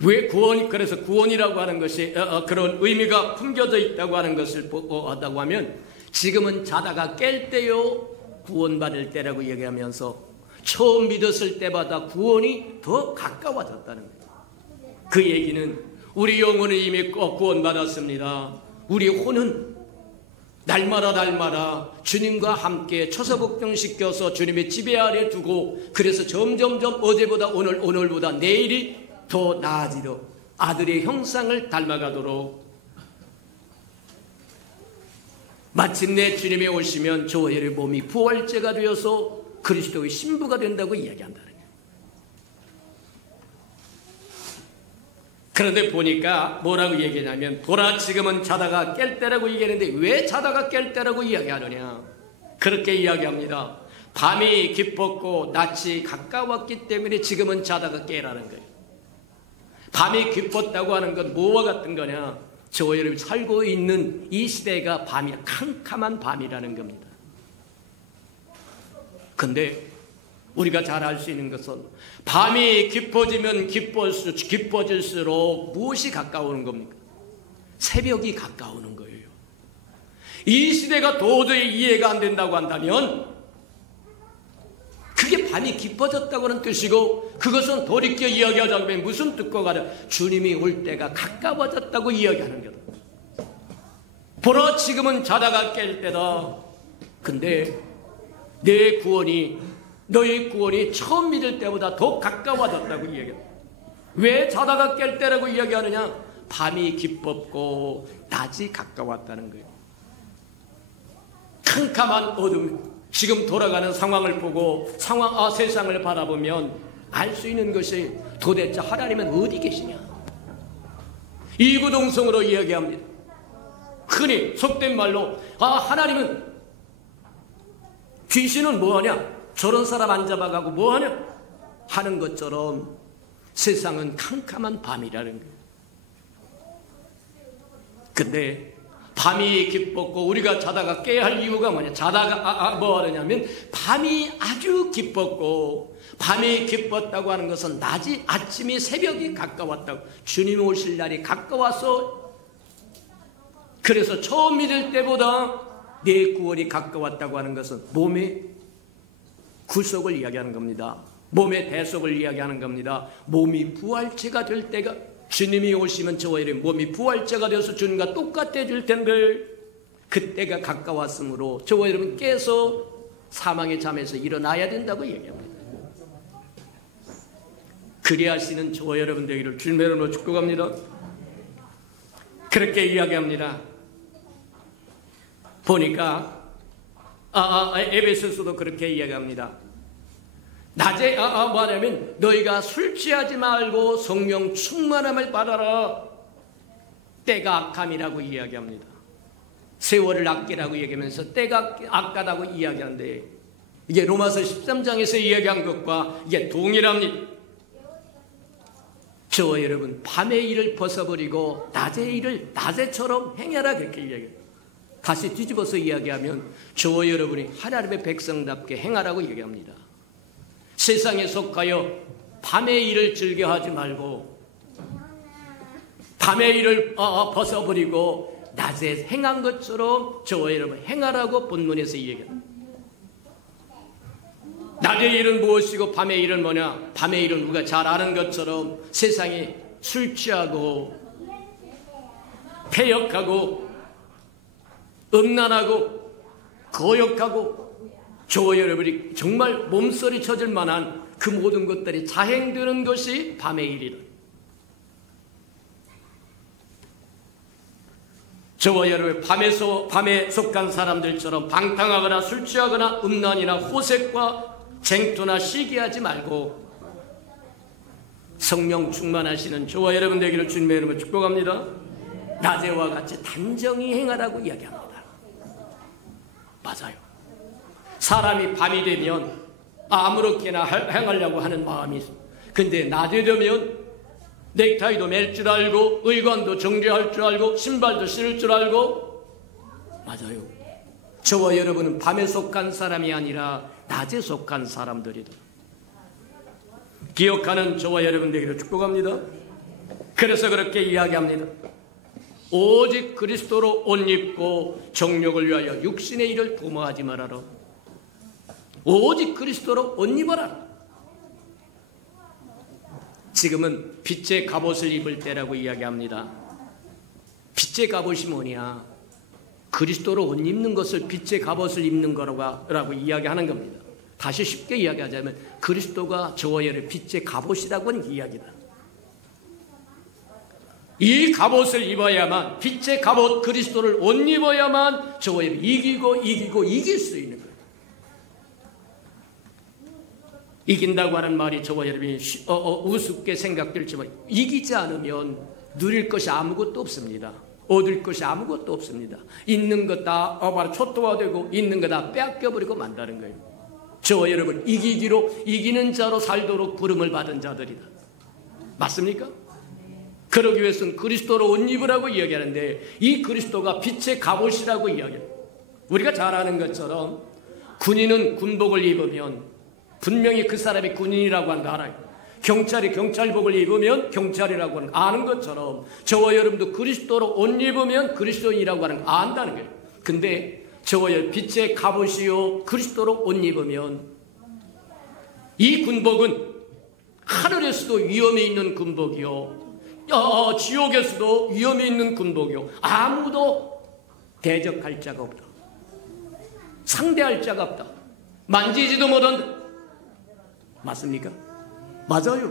왜 그래서 구원이라고 하는 것이 그런 의미가 품겨져 있다고 하는 것을 하다고 하면 지금은 자다가 깰 때요 구원받을 때라고 얘기하면서 처음 믿었을 때보다 구원이 더 가까워졌다는 거예요. 그 얘기는 우리 영혼은 이미 구원받았습니다. 우리 혼은 날마다 주님과 함께 처소복종시켜서 주님의 지배 아래 두고 그래서 점점점 어제보다 오늘보다 내일이 더 나아지도록 아들의 형상을 닮아가도록 마침내 주님이 오시면 저와 여러분의 몸이 부활체가 되어서 그리스도의 신부가 된다고 이야기한다는 거예요. 그런데 보니까 뭐라고 얘기하냐면 보라 지금은 자다가 깰 때라고 얘기하는데 왜 자다가 깰 때라고 이야기하느냐. 그렇게 이야기합니다. 밤이 깊었고 낮이 가까웠기 때문에 지금은 자다가 깨라는 거예요. 밤이 깊었다고 하는 건 뭐와 같은 거냐. 저와 여러분이 살고 있는 이 시대가 밤이 캄캄한 밤이라는 겁니다. 근데 우리가 잘 알 수 있는 것은 밤이 깊어지면 깊어질수록 무엇이 가까우는 겁니까? 새벽이 가까우는 거예요. 이 시대가 도저히 이해가 안 된다고 한다면 그게 밤이 깊어졌다고 하는 뜻이고 그것은 돌이켜 이야기하자면 무슨 뜻과 같아? 주님이 올 때가 가까워졌다고 이야기하는 거다. 보라 지금은 자다가 깰 때다. 근데 내 구원이 너의 구원이 처음 믿을 때보다 더 가까워졌다고 이야기합니다. 왜 자다가 깰 때라고 이야기하느냐? 밤이 깊었고 낮이 가까웠다는 거예요. 캄캄한 어둠, 지금 돌아가는 상황을 보고 세상을 바라보면 알 수 있는 것이 도대체 하나님은 어디 계시냐? 이구동성으로 이야기합니다. 흔히 속된 말로 하나님은 귀신은 뭐하냐? 저런 사람 안 잡아가고 뭐하냐? 하는 것처럼 세상은 캄캄한 밤이라는 거예요. 근데 밤이 깊었고 우리가 자다가 깨야 할 이유가 뭐냐? 자다가 뭐 하느냐면 밤이 아주 깊었고 밤이 깊었다고 하는 것은 낮이 아침이 새벽이 가까웠다고 주님이 오실 날이 가까워서 그래서 처음 믿을 때보다 내 구원이 가까웠다고 하는 것은 몸의 구속을 이야기하는 겁니다. 몸의 대속을 이야기하는 겁니다. 몸이 부활체가 될 때가 주님이 오시면 저와 여러분 몸이 부활체가 되어서 주님과 똑같아질 텐데 그때가 가까웠으므로 저와 여러분 깨서 사망의 잠에서 일어나야 된다고 얘기합니다. 그리하시는 저와 여러분 되기를 주님으로 축복합니다. 그렇게 이야기합니다. 보니까 에베소서도 그렇게 이야기합니다. 낮에 뭐하냐면 너희가 술 취하지 말고 성령 충만함을 받아라. 때가 악함이라고 이야기합니다. 세월을 아끼라고 얘기하면서 때가 악하다고 이야기하는데 이게 로마서 13장에서 이야기한 것과 이게 동일합니다. 저와 여러분 밤의 일을 벗어버리고 낮의 일을 낮에처럼 행해라 그렇게 이야기해요. 다시 뒤집어서 이야기하면 저와 여러분이 하나님의 백성답게 행하라고 얘기합니다. 세상에 속하여 밤의 일을 즐겨하지 말고 밤의 일을 벗어버리고 낮에 행한 것처럼 저와 여러분 행하라고 본문에서 이야기합니다. 낮의 일은 무엇이고 밤의 일은 뭐냐? 밤의 일은 우리가 잘 아는 것처럼 세상에 술 취하고 패역하고 음란하고 거역하고 저와 여러분이 정말 몸서리 쳐질 만한 그 모든 것들이 자행되는 것이 밤의 일이다. 저와 여러분 밤에 속한 사람들처럼 방탕하거나 술 취하거나 음란이나 호색과 쟁투나 시기하지 말고 성령 충만하시는 저와 여러분 되기를 주님의 이름으로 축복합니다. 낮에와 같이 단정히 행하라고 이야기합니다. 맞아요. 사람이 밤이 되면 아무렇게나 행하려고 하는 마음이 있어요. 근데 낮에 되면 넥타이도 맬 줄 알고 의관도 정제할 줄 알고 신발도 신을 줄 알고 맞아요. 저와 여러분은 밤에 속한 사람이 아니라 낮에 속한 사람들이다. 기억하는 저와 여러분 되기를 축복합니다. 그래서 그렇게 이야기합니다. 오직 그리스도로 옷 입고 정욕을 위하여 육신의 일을 도모하지 말아라. 오직 그리스도로 옷 입어라. 지금은 빛의 갑옷을 입을 때라고 이야기합니다. 빛의 갑옷이 뭐냐? 그리스도로 옷 입는 것을 빛의 갑옷을 입는 거라고 이야기하는 겁니다. 다시 쉽게 이야기하자면 그리스도가 저와 여러분 빛의 갑옷이라고 하는 이야기다. 이 갑옷을 입어야만 빛의 갑옷 그리스도를 옷 입어야만 저와 여러분 이기고 이길 수 있는 거예요. 이긴다고 하는 말이 저와 여러분이 우습게 생각될지만 이기지 않으면 누릴 것이 아무것도 없습니다. 얻을 것이 아무것도 없습니다. 있는 것 다 초토화되고 있는 거 다 빼앗겨버리고 만다는 거예요. 저와 여러분 이기는 자로 살도록 부름을 받은 자들이다. 맞습니까? 그러기 위해서는 그리스도로 옷 입으라고 이야기하는데 이 그리스도가 빛의 갑옷이라고 이야기해요. 우리가 잘 아는 것처럼 군인은 군복을 입으면 분명히 그 사람이 군인이라고 하는 거 알아요. 경찰이 경찰복을 입으면 경찰이라고 하는 거 아는 것처럼 저와 여러분도 그리스도로 옷 입으면 그리스도인이라고 하는 거 안다는 거예요. 근데 저와 여러분 빛의 갑옷이요 그리스도로 옷 입으면 이 군복은 하늘에서도 위험이 있는 군복이요 지옥에서도 위험이 있는 군복이요 아무도 대적할 자가 없다. 상대할 자가 없다. 만지지도 못한다. 맞습니까? 맞아요.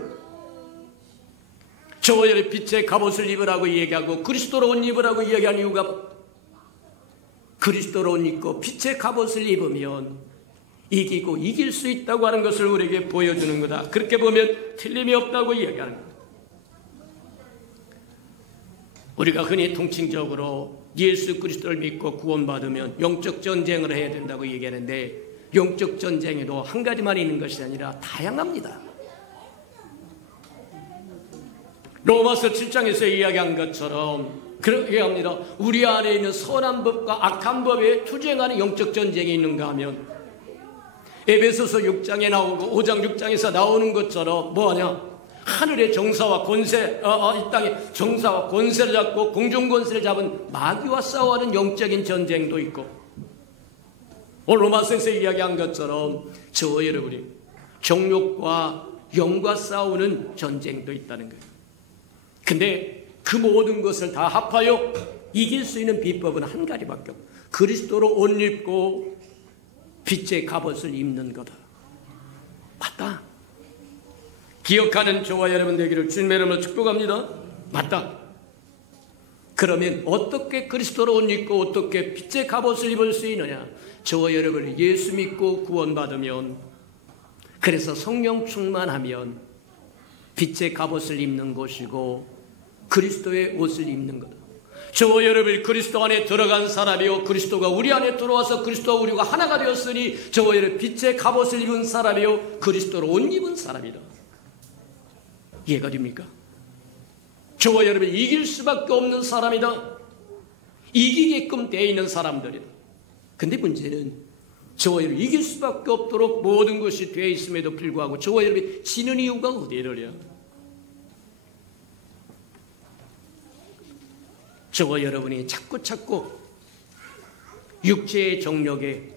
저와 여러분 빛의 갑옷을 입으라고 얘기하고 그리스도로 옷 입으라고 이야기하는 이유가 그리스도로 옷 입고 빛의 갑옷을 입으면 이기고 이길 수 있다고 하는 것을 우리에게 보여주는 거다. 그렇게 보면 틀림이 없다고 이야기하는 거다. 우리가 흔히 통칭적으로 예수 그리스도를 믿고 구원받으면 영적 전쟁을 해야 된다고 얘기하는데 영적 전쟁에도 한 가지만 있는 것이 아니라 다양합니다. 로마서 7장에서 이야기한 것처럼 그렇게 합니다. 우리 안에 있는 선한 법과 악한 법에 투쟁하는 영적 전쟁이 있는가 하면 에베소서 6장에 나오고 5장 6장에서 나오는 것처럼 뭐하냐? 하늘의 정사와 권세, 이 땅의 정사와 권세를 잡고 공중 권세를 잡은 마귀와 싸워하는 영적인 전쟁도 있고 오늘 로마서에서 이야기한 것처럼 저와 여러분이 정욕과 영과 싸우는 전쟁도 있다는 거예요. 근데 그 모든 것을 다 합하여 이길 수 있는 비법은 한 가지밖에 없어요. 그리스도로 옷 입고 빛의 갑옷을 입는 거다. 맞다. 기억하는 저와 여러분 되기를 주님의 이름으로 축복합니다. 맞다. 그러면 어떻게 그리스도로 옷 입고 어떻게 빛의 갑옷을 입을 수 있느냐? 저와 여러분이 예수 믿고 구원받으면 그래서 성령 충만하면 빛의 갑옷을 입는 것이고 그리스도의 옷을 입는 것. 저와 여러분이 그리스도 안에 들어간 사람이요 그리스도가 우리 안에 들어와서 그리스도와 우리가 하나가 되었으니 저와 여러분 빛의 갑옷을 입은 사람이요 그리스도로 옷 입은 사람이다. 이해가 됩니까? 저와 여러분이 이길 수밖에 없는 사람이다. 이기게끔 되어 있는 사람들이다. 근데 문제는 저와 여러분이 이길 수밖에 없도록 모든 것이 되어 있음에도 불구하고 저와 여러분이 지는 이유가 어디를요? 저와 여러분이 자꾸 육체의 정욕에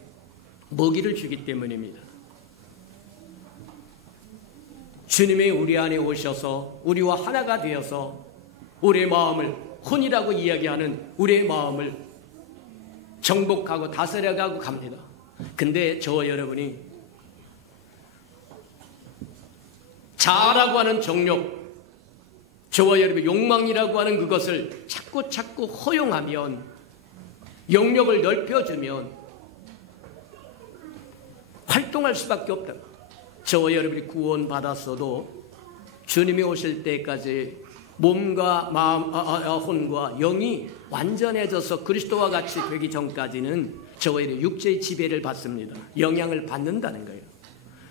먹이를 주기 때문입니다. 주님이 우리 안에 오셔서 우리와 하나가 되어서 우리의 마음을 혼이라고 이야기하는 우리의 마음을 정복하고 다스려가고 갑니다. 근데 저와 여러분이 자아라고 하는 정욕, 저와 여러분의 욕망이라고 하는 그것을 자꾸 허용하면, 영역을 넓혀주면 활동할 수밖에 없다. 저와 여러분이 구원받았어도 주님이 오실 때까지 몸과 마음, 혼과 영이 완전해져서 그리스도와 같이 되기 전까지는 저와 여러분이 육체의 지배를 받습니다. 영향을 받는다는 거예요.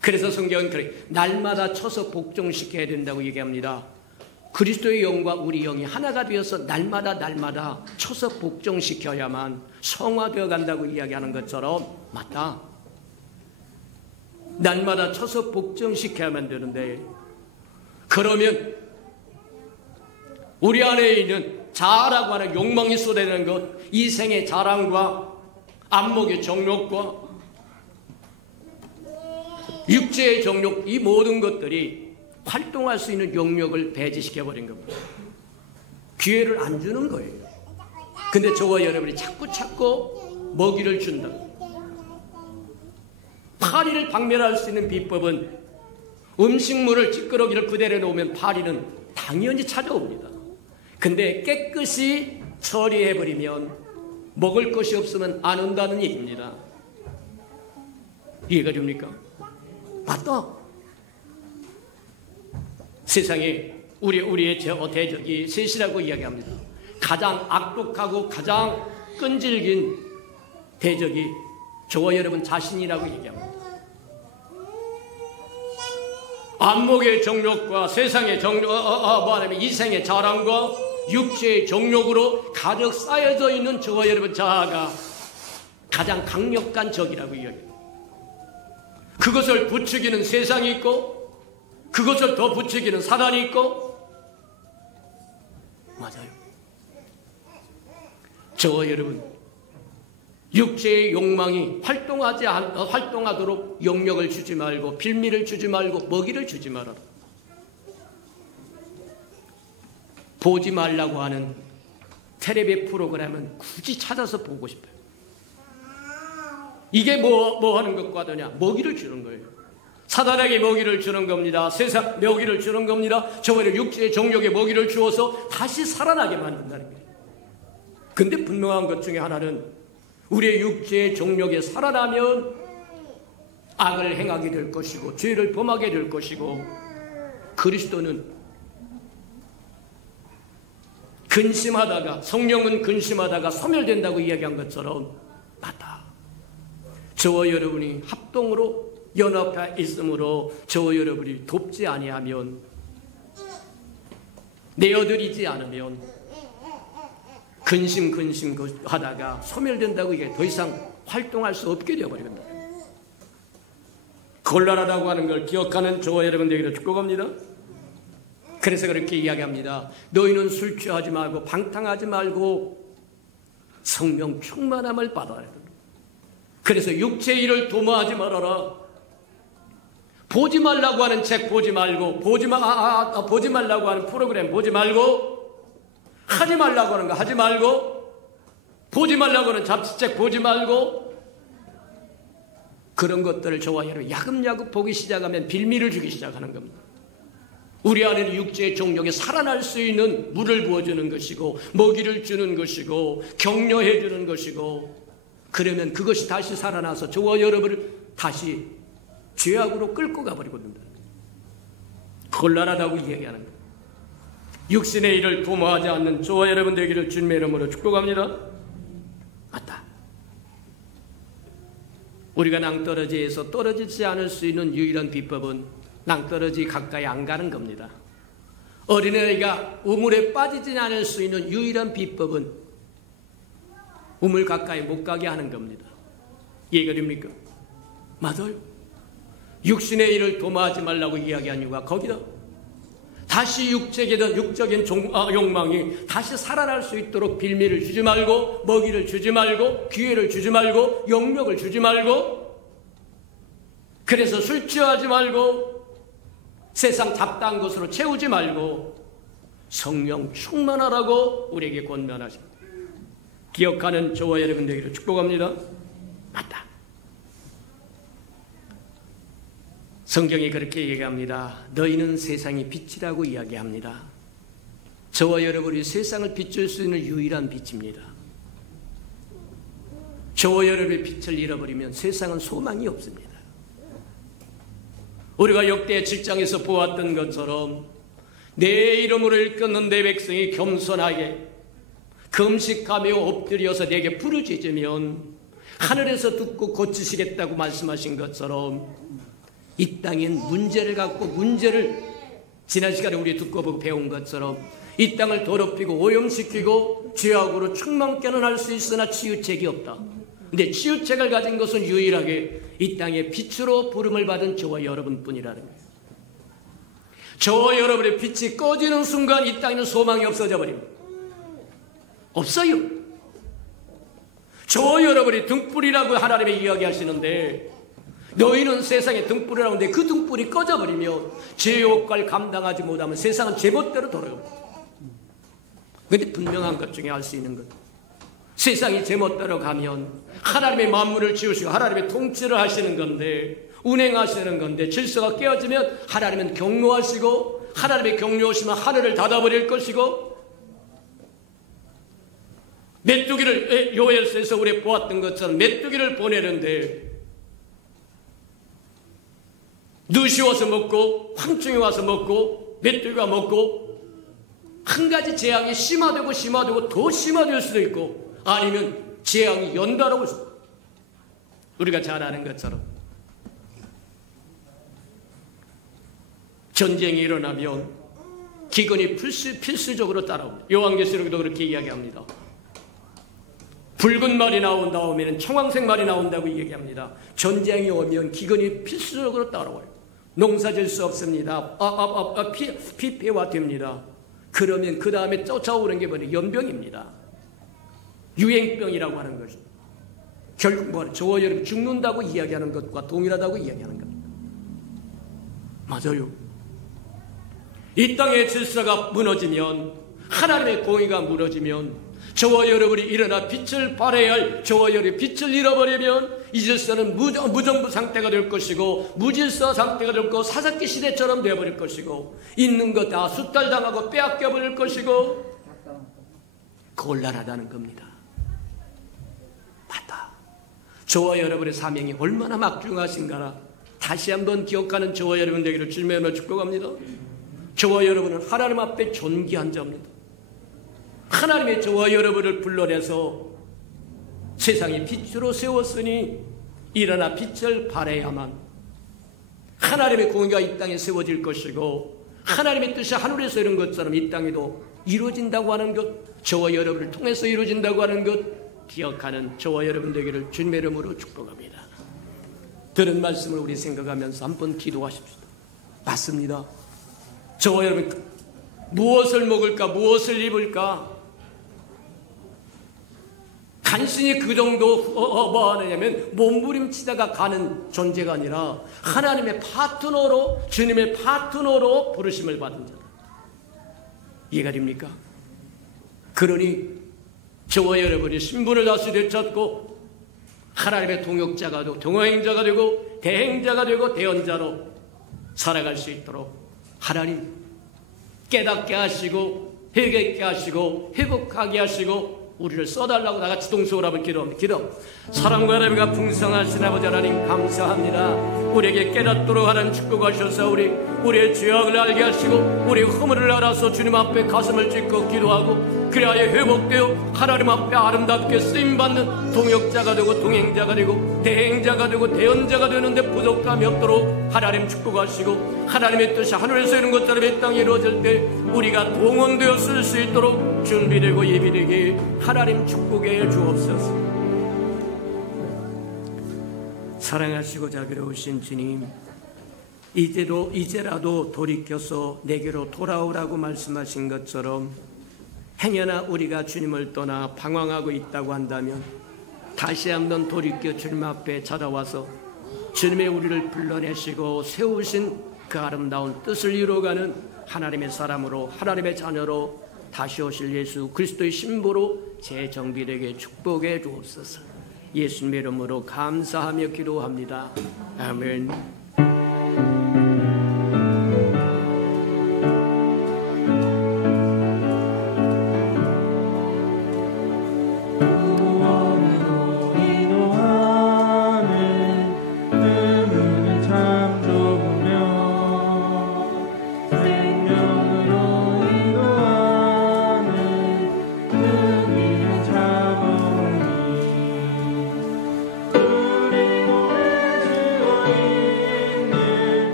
그래서 성경은 그래 날마다 쳐서 복종시켜야 된다고 얘기합니다. 그리스도의 영과 우리 영이 하나가 되어서 날마다 쳐서 복종시켜야만 성화되어 간다고 이야기하는 것처럼 맞다. 날마다 쳐서 복종시켜야만 되는데, 그러면 우리 안에 있는 자아라고 하는 욕망이 쏟아내는 것, 이 생의 자랑과 안목의 정욕과 육체의 정욕, 이 모든 것들이 활동할 수 있는 영역을 배제시켜버린 겁니다. 기회를 안 주는 거예요. 근데 저와 여러분이 자꾸 먹이를 준다. 파리를 박멸할 수 있는 비법은 음식물을 찌끄러기를 그대로 놓으면 파리는 당연히 찾아옵니다. 근데 깨끗이 처리해버리면 먹을 것이 없으면 안 온다는 얘기입니다. 이해가 됩니까? 맞다. 세상에 우리의 대적이 셋이라고 이야기합니다. 가장 악독하고 가장 끈질긴 대적이 저와 여러분 자신이라고 얘기합니다. 안목의 정욕과 세상의 정욕, 이생의 자랑과 육체의 정욕으로 가득 쌓여져 있는 저와 여러분 자아가 가장 강력한 적이라고 이야기합니다. 그것을 부추기는 세상이 있고 그것을 더 부추기는 사단이 있고, 맞아요. 저와 여러분, 육체의 욕망이 활동하도록 영역을 주지 말고, 빌미를 주지 말고, 먹이를 주지 말아라. 보지 말라고 하는 텔레비 프로그램은 굳이 찾아서 보고 싶어요. 이게 뭐 하는 것과 다르냐? 먹이를 주는 거예요. 사단에게 먹이를 주는 겁니다. 세상 먹이를 주는 겁니다. 저번에 육체의 정욕에 먹이를 주어서 다시 살아나게 만든다는 거예요. 근데 분명한 것 중에 하나는 우리의 육체의 정욕에 살아나면 악을 행하게 될 것이고 죄를 범하게 될 것이고, 그리스도는 근심하다가, 성령은 근심하다가 소멸된다고 이야기한 것처럼 맞다. 저와 여러분이 합동으로 연합해 있으므로 저와 여러분이 돕지 아니하면, 내어드리지 않으면 근심 하다가 소멸된다고 이게 더 이상 활동할 수 없게 되어버립니다. 곤란하다고 하는 걸 기억하는 저와 여러분 되기를 축복합니다. 그래서 그렇게 이야기합니다. 너희는 술 취하지 말고 방탕하지 말고 성령 충만함을 받아야 된다. 그래서 육체의 일을 도모하지 말아라. 보지 말라고 하는 책 보지 말고, 보지 말라고 하는 프로그램 보지 말고, 하지 말라고 하는 거 하지 말고, 보지 말라고 하는 잡지책 보지 말고, 그런 것들을 저와 여러분 야금야금 보기 시작하면 빌미를 주기 시작하는 겁니다. 우리 안에는 육체의 정욕에 살아날 수 있는 물을 부어주는 것이고, 먹이를 주는 것이고, 격려해 주는 것이고, 그러면 그것이 다시 살아나서 저와 여러분을 다시 죄악으로 끌고 가버리거든요. 곤란하다고 이야기하는 거예요. 육신의 일을 도모하지 않는 저와 여러분 되기를 주님의 이름으로 축복합니다. 맞다. 우리가 낭떠러지에서 떨어지지 않을 수 있는 유일한 비법은 낭떠러지 가까이 안 가는 겁니다. 어린아이가 우물에 빠지지 않을 수 있는 유일한 비법은 우물 가까이 못 가게 하는 겁니다. 이해가 됩니까? 맞아요. 육신의 일을 도모하지 말라고 이야기한 이유가 거기다. 다시 육적인 욕망이 다시 살아날 수 있도록 빌미를 주지 말고, 먹이를 주지 말고, 기회를 주지 말고, 영역을 주지 말고, 그래서 술 취하지 말고, 세상 잡다한 것으로 채우지 말고 성령 충만하라고 우리에게 권면하십니다. 기억하는 저와 여러분 되기를 축복합니다. 맞다. 성경이 그렇게 얘기합니다. 너희는 세상의 빛이라고 이야기합니다. 저와 여러분이 세상을 비출 수 있는 유일한 빛입니다. 저와 여러분의 빛을 잃어버리면 세상은 소망이 없습니다. 우리가 역대 7장에서 보았던 것처럼 내 이름으로 일컫는 내 백성이 겸손하게 금식하며 엎드려서 내게 부르짖으면 하늘에서 듣고 고치시겠다고 말씀하신 것처럼 이 땅엔 문제를 갖고 문제를 지난 시간에 우리 듣고 보고 배운 것처럼 이 땅을 더럽히고 오염시키고 죄악으로 충만케는 할 수 있으나 치유책이 없다. 근데 치유책을 가진 것은 유일하게 이 땅의 빛으로 부름을 받은 저와 여러분뿐이라는 거예요. 저와 여러분의 빛이 꺼지는 순간 이 땅에는 소망이 없어져 버립니다. 없어요. 저와 여러분이 등불이라고 하나님이 이야기하시는데 너희는 세상의 등불이라고 하는데 그 등불이 꺼져버리면 제 역할을 감당하지 못하면 세상은 제멋대로 돌아갑니다. 그런데 분명한 것 중에 알 수 있는 것, 세상이 제멋대로 가면 하나님의 만물을 지으시고 하나님의 통치를 하시는 건데, 운행하시는 건데 질서가 깨어지면 하나님은 경노하시고, 하나님의 경노하시면 하늘을 닫아버릴 것이고, 메뚜기를 요엘서에서 우리 보았던 것처럼 메뚜기를 보내는데 누시 와서 먹고 황충이 와서 먹고 메뚜기가 먹고, 한 가지 재앙이 심화되고 더 심화될 수도 있고, 아니면 재앙이 연달아올 수 있습니다. 우리가 잘 아는 것처럼 전쟁이 일어나면 기근이 필수적으로 따라옵니다. 요한계시록에도 그렇게 이야기합니다. 붉은 말이 나온 다음에는 청황색 말이 나온다고 얘기합니다. 전쟁이 오면 기근이 필수적으로 따라와요. 농사질 수 없습니다. 피폐화 됩니다. 그러면 그 다음에 쫓아오는 게 뭐냐? 연병입니다. 유행병이라고 하는 것입니다. 결국 뭐냐? 저와 여러분 죽는다고 이야기하는 것과 동일하다고 이야기하는 겁니다. 맞아요. 이 땅의 질서가 무너지면, 하나님의 공의가 무너지면, 저와 여러분이 일어나 빛을 발해야 할 저와 여러분이 빛을 잃어버리면 이 질서는 무정부 상태가 될 것이고, 무질서 상태가 될 것이고, 사사기 시대처럼 되어버릴 것이고, 있는 것 다 수탈당하고 빼앗겨버릴 것이고, 곤란하다는 겁니다. 맞다. 저와 여러분의 사명이 얼마나 막중하신가라 다시 한번 기억하는 저와 여러분 되기를 주님의 축복합니다. 저와 여러분은 하나님 앞에 존귀한 자입니다. 하나님의 저와 여러분을 불러내서 세상의 빛으로 세웠으니 일어나 빛을 발해야만 하나님의 공의가 이 땅에 세워질 것이고, 하나님의 뜻이 하늘에서 이룬 것처럼 이 땅에도 이루어진다고 하는 것, 저와 여러분을 통해서 이루어진다고 하는 것 기억하는 저와 여러분 되기를 주님의 이름으로 축복합니다. 들은 말씀을 우리 생각하면서 한번 기도하십시다. 맞습니다. 저와 여러분 무엇을 먹을까, 무엇을 입을까, 간신히 그 정도 뭐 하느냐면 몸부림치다가 가는 존재가 아니라 하나님의 파트너로, 주님의 파트너로 부르심을 받은 자다. 이해가 됩니까? 그러니 저와 여러분이 신분을 다시 되찾고 하나님의 동역자가 되고 동행자가 되고 대행자가 되고 대언자로 살아갈 수 있도록 하나님 깨닫게 하시고 회개케 하시고 회복하게 하시고 우리를 써달라고 나같이 동서로 한번 기도합니다. 기도. 사랑과 하나님과 풍성하신 아버지 하나님 감사합니다. 우리에게 깨닫도록 하나님 축복하셔서 우리의 죄악을 알게 하시고 우리의 허물을 알아서 주님 앞에 가슴을 찢고 기도하고 그리하여 회복되어 하나님 앞에 아름답게 쓰임받는 동역자가 되고 동행자가 되고 대행자가 되고 대언자가 되는데 부족함이 없도록 하나님 축복하시고, 하나님의 뜻이 하늘에서 이룬 것처럼 이 땅에 이루어질 때 우리가 동원되어 쓸 수 있도록 준비되고 예비되게 하나님 축복해 주옵소서. 사랑하시고 자비로우신 주님, 이제라도 돌이켜서 내게로 돌아오라고 말씀하신 것처럼 행여나 우리가 주님을 떠나 방황하고 있다고 한다면 다시 한번 돌이켜 주님 앞에 찾아와서 주님의 우리를 불러내시고 세우신 그 아름다운 뜻을 이루어가는 하나님의 사람으로, 하나님의 자녀로 다시 오실 예수 그리스도의 신부로 재정비되게 축복해 주옵소서. 예수님의 이름으로 감사하며 기도합니다. 아멘.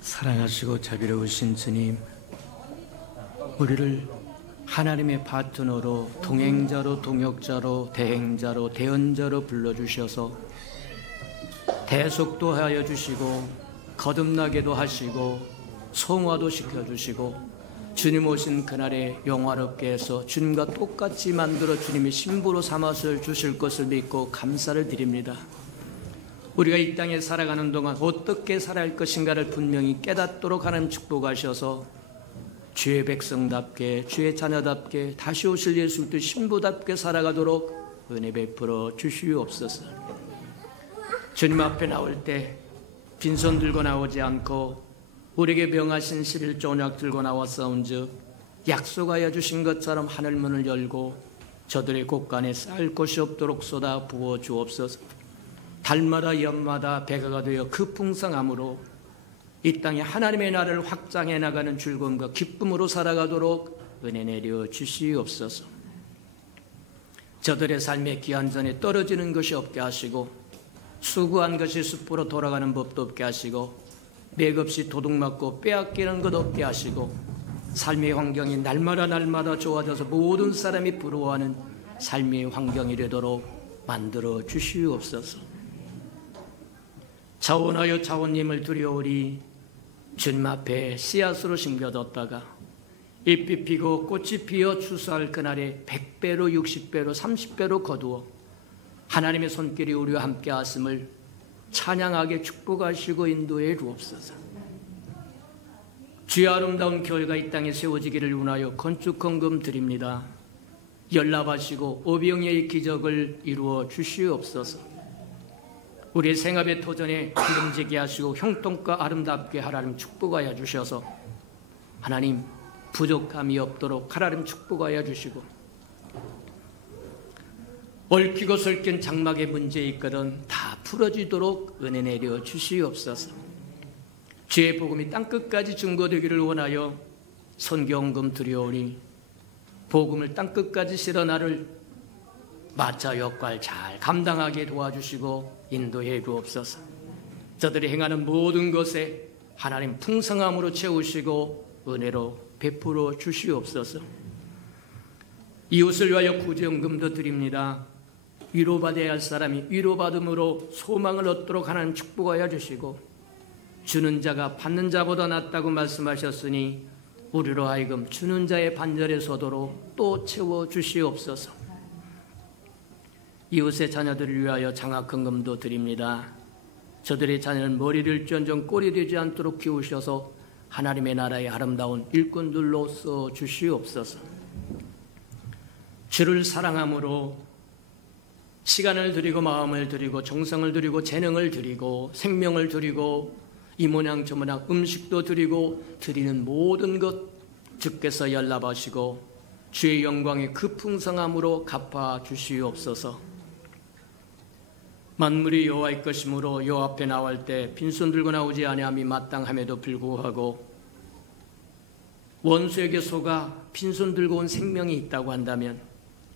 사랑하시고 자비로우신 주님, 우리를 하나님의 파트너로, 동행자로, 동역자로, 대행자로, 대언자로 불러주셔서 대속도 하여 주시고 거듭나게도 하시고 성화도 시켜주시고 주님 오신 그날에 영화롭게 해서 주님과 똑같이 만들어 주님의 신부로 삼아서 주실 것을 믿고 감사를 드립니다. 우리가 이 땅에 살아가는 동안 어떻게 살아야 할 것인가를 분명히 깨닫도록 하나님 축복하셔서 주의 백성답게, 주의 자녀답게, 다시 오실 예수 그리스도 신부답게 살아가도록 은혜 베풀어 주시옵소서. 주님 앞에 나올 때 빈손 들고 나오지 않고 우리에게 명하신 11조 언약 들고 나왔사온즉 약속하여 주신 것처럼 하늘문을 열고 저들의 곳간에 쌓을 것이 없도록 쏟아 부어 주옵소서. 달마다 연마다 배가가 되어 그 풍성함으로 이 땅에 하나님의 나라를 확장해 나가는 즐거움과 기쁨으로 살아가도록 은혜 내려 주시옵소서. 저들의 삶의 기한전에 떨어지는 것이 없게 하시고 수고한 것이 숲으로 돌아가는 법도 없게 하시고 맥없이 도둑맞고 빼앗기는 것 없게 하시고 삶의 환경이 날마다 좋아져서 모든 사람이 부러워하는 삶의 환경이 되도록 만들어 주시옵소서. 자원하여 자원님을 두려우리. 주님 앞에 씨앗으로 심겨뒀다가 잎이 피고 꽃이 피어 추수할 그날에 100배로 60배로 30배로 거두어 하나님의 손길이 우리와 함께 하심을 찬양하게 축복하시고 인도해 주옵소서. 주의 아름다운 교회가 이 땅에 세워지기를 원하여 건축 헌금 드립니다. 연락하시고 오병이의 기적을 이루어 주시옵소서. 우리의 생업의 도전에 기름지게 하시고 형통과 아름답게 하나님 축복하여 주셔서 하나님 부족함이 없도록 하나님 축복하여 주시고, 얽히고 설킨 장막의 문제 있거든 다 풀어지도록 은혜 내려 주시옵소서. 주의 복음이 땅끝까지 증거되기를 원하여 선교헌금 드려오니 복음을 땅끝까지 실어 나를 마차 역할 잘 감당하게 도와주시고 인도해 주옵소서. 저들이 행하는 모든 것에 하나님 풍성함으로 채우시고 은혜로 베풀어 주시옵소서. 이웃을 위하여 구제헌금도 드립니다. 위로받아야 할 사람이 위로받음으로 소망을 얻도록 하나님 축복하여 주시고, 주는 자가 받는 자보다 낫다고 말씀하셨으니 우리로 하여금 주는 자의 반절에 서도록 또 채워 주시옵소서. 이웃의 자녀들을 위하여 장학헌금도 드립니다. 저들의 자녀는 머리를 쫀쫀 꼴이 되지 않도록 키우셔서 하나님의 나라의 아름다운 일꾼들로 써 주시옵소서. 주를 사랑함으로 시간을 드리고 마음을 드리고 정성을 드리고 재능을 드리고 생명을 드리고 이 모양 저 모양 음식도 드리고 드리는 모든 것 주께서 연락하시고 주의 영광의 그 풍성함으로 갚아 주시옵소서. 만물이 여호와의 것이므로 여호와 앞에 나올 때 빈손 들고 나오지 아니함이 마땅함에도 불구하고 원수에게 속아 빈손 들고 온 생명이 있다고 한다면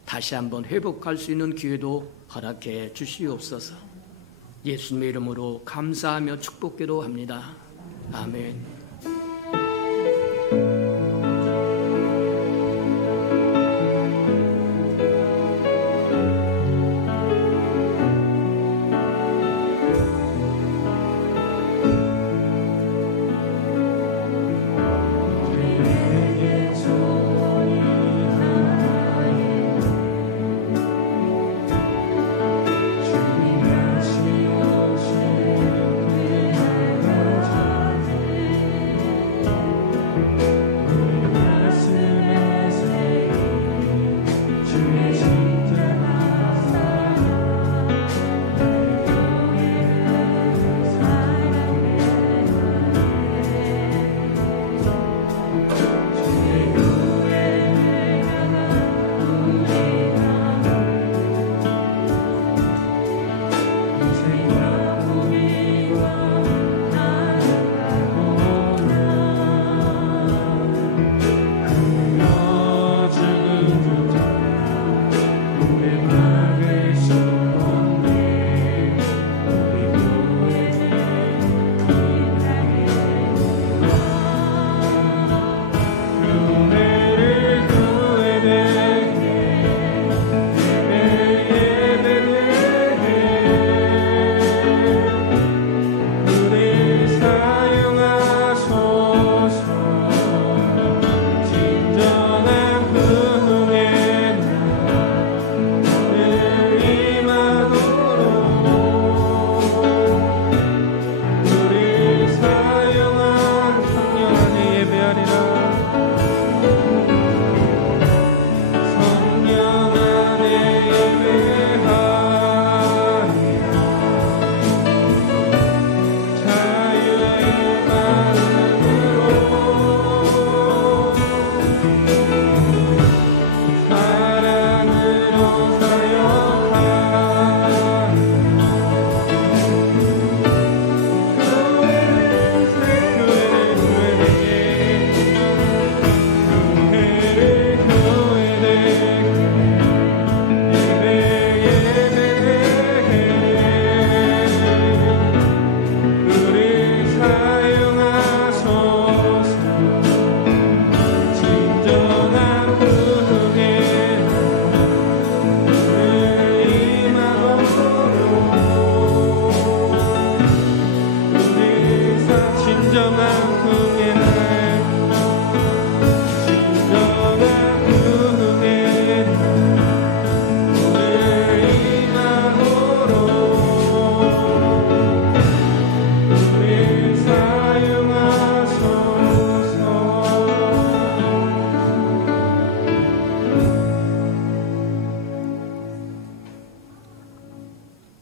다시 한번 회복할 수 있는 기회도 허락해 주시옵소서. 예수님의 이름으로 감사하며 축복기도 합니다. 아멘.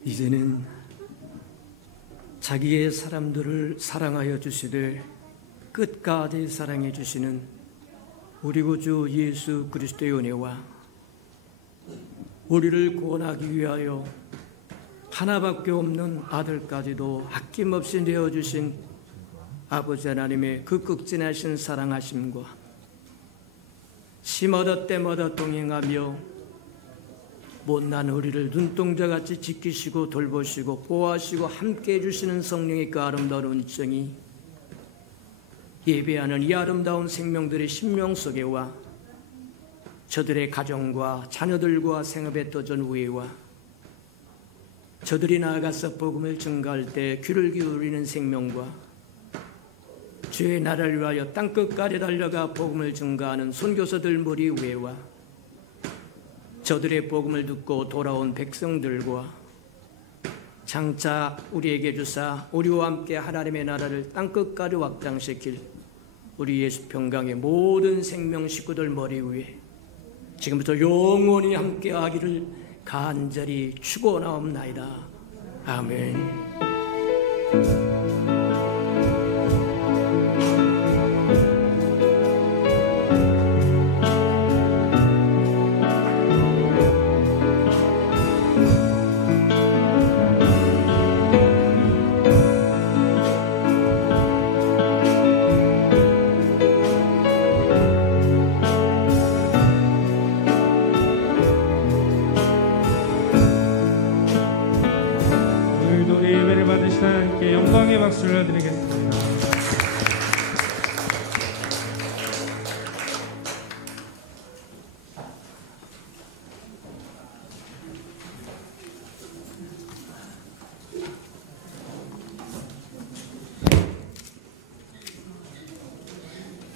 이제는 자기의 사람들을 사랑하여 주시되 끝까지 사랑해 주시는 우리 구주 예수 그리스도의 은혜와 우리를 구원하기 위하여 하나밖에 없는 아들까지도 아낌없이 내어주신 아버지 하나님의 그 극진하신 사랑하심과 시마다 때마다 동행하며 못난 우리를 눈동자같이 지키시고 돌보시고 보호하시고 함께해 주시는 성령의 그 아름다운 은총이 예배하는 이 아름다운 생명들의 심령 속에와 저들의 가정과 자녀들과 생업에 떠전 우애와 저들이 나아가서 복음을 증거할 때 귀를 기울이는 생명과 주의 나라를 위하여 땅끝까지 달려가 복음을 증거하는 선교사들 머리 위에와 저들의 복음을 듣고 돌아온 백성들과 장차 우리에게 주사 우리와 함께 하나님의 나라를 땅끝까지 확장시킬 우리 예수 평강의 모든 생명 식구들 머리 위에 지금부터 영원히 함께하기를 간절히 축원하옵나이다. 아멘. 영광의 박수를 드리겠습니다.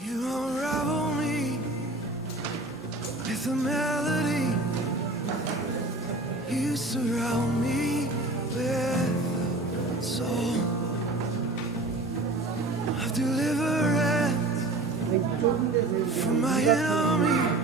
You unravel me with a melody. You surround me with a song of deliverance from my enemy.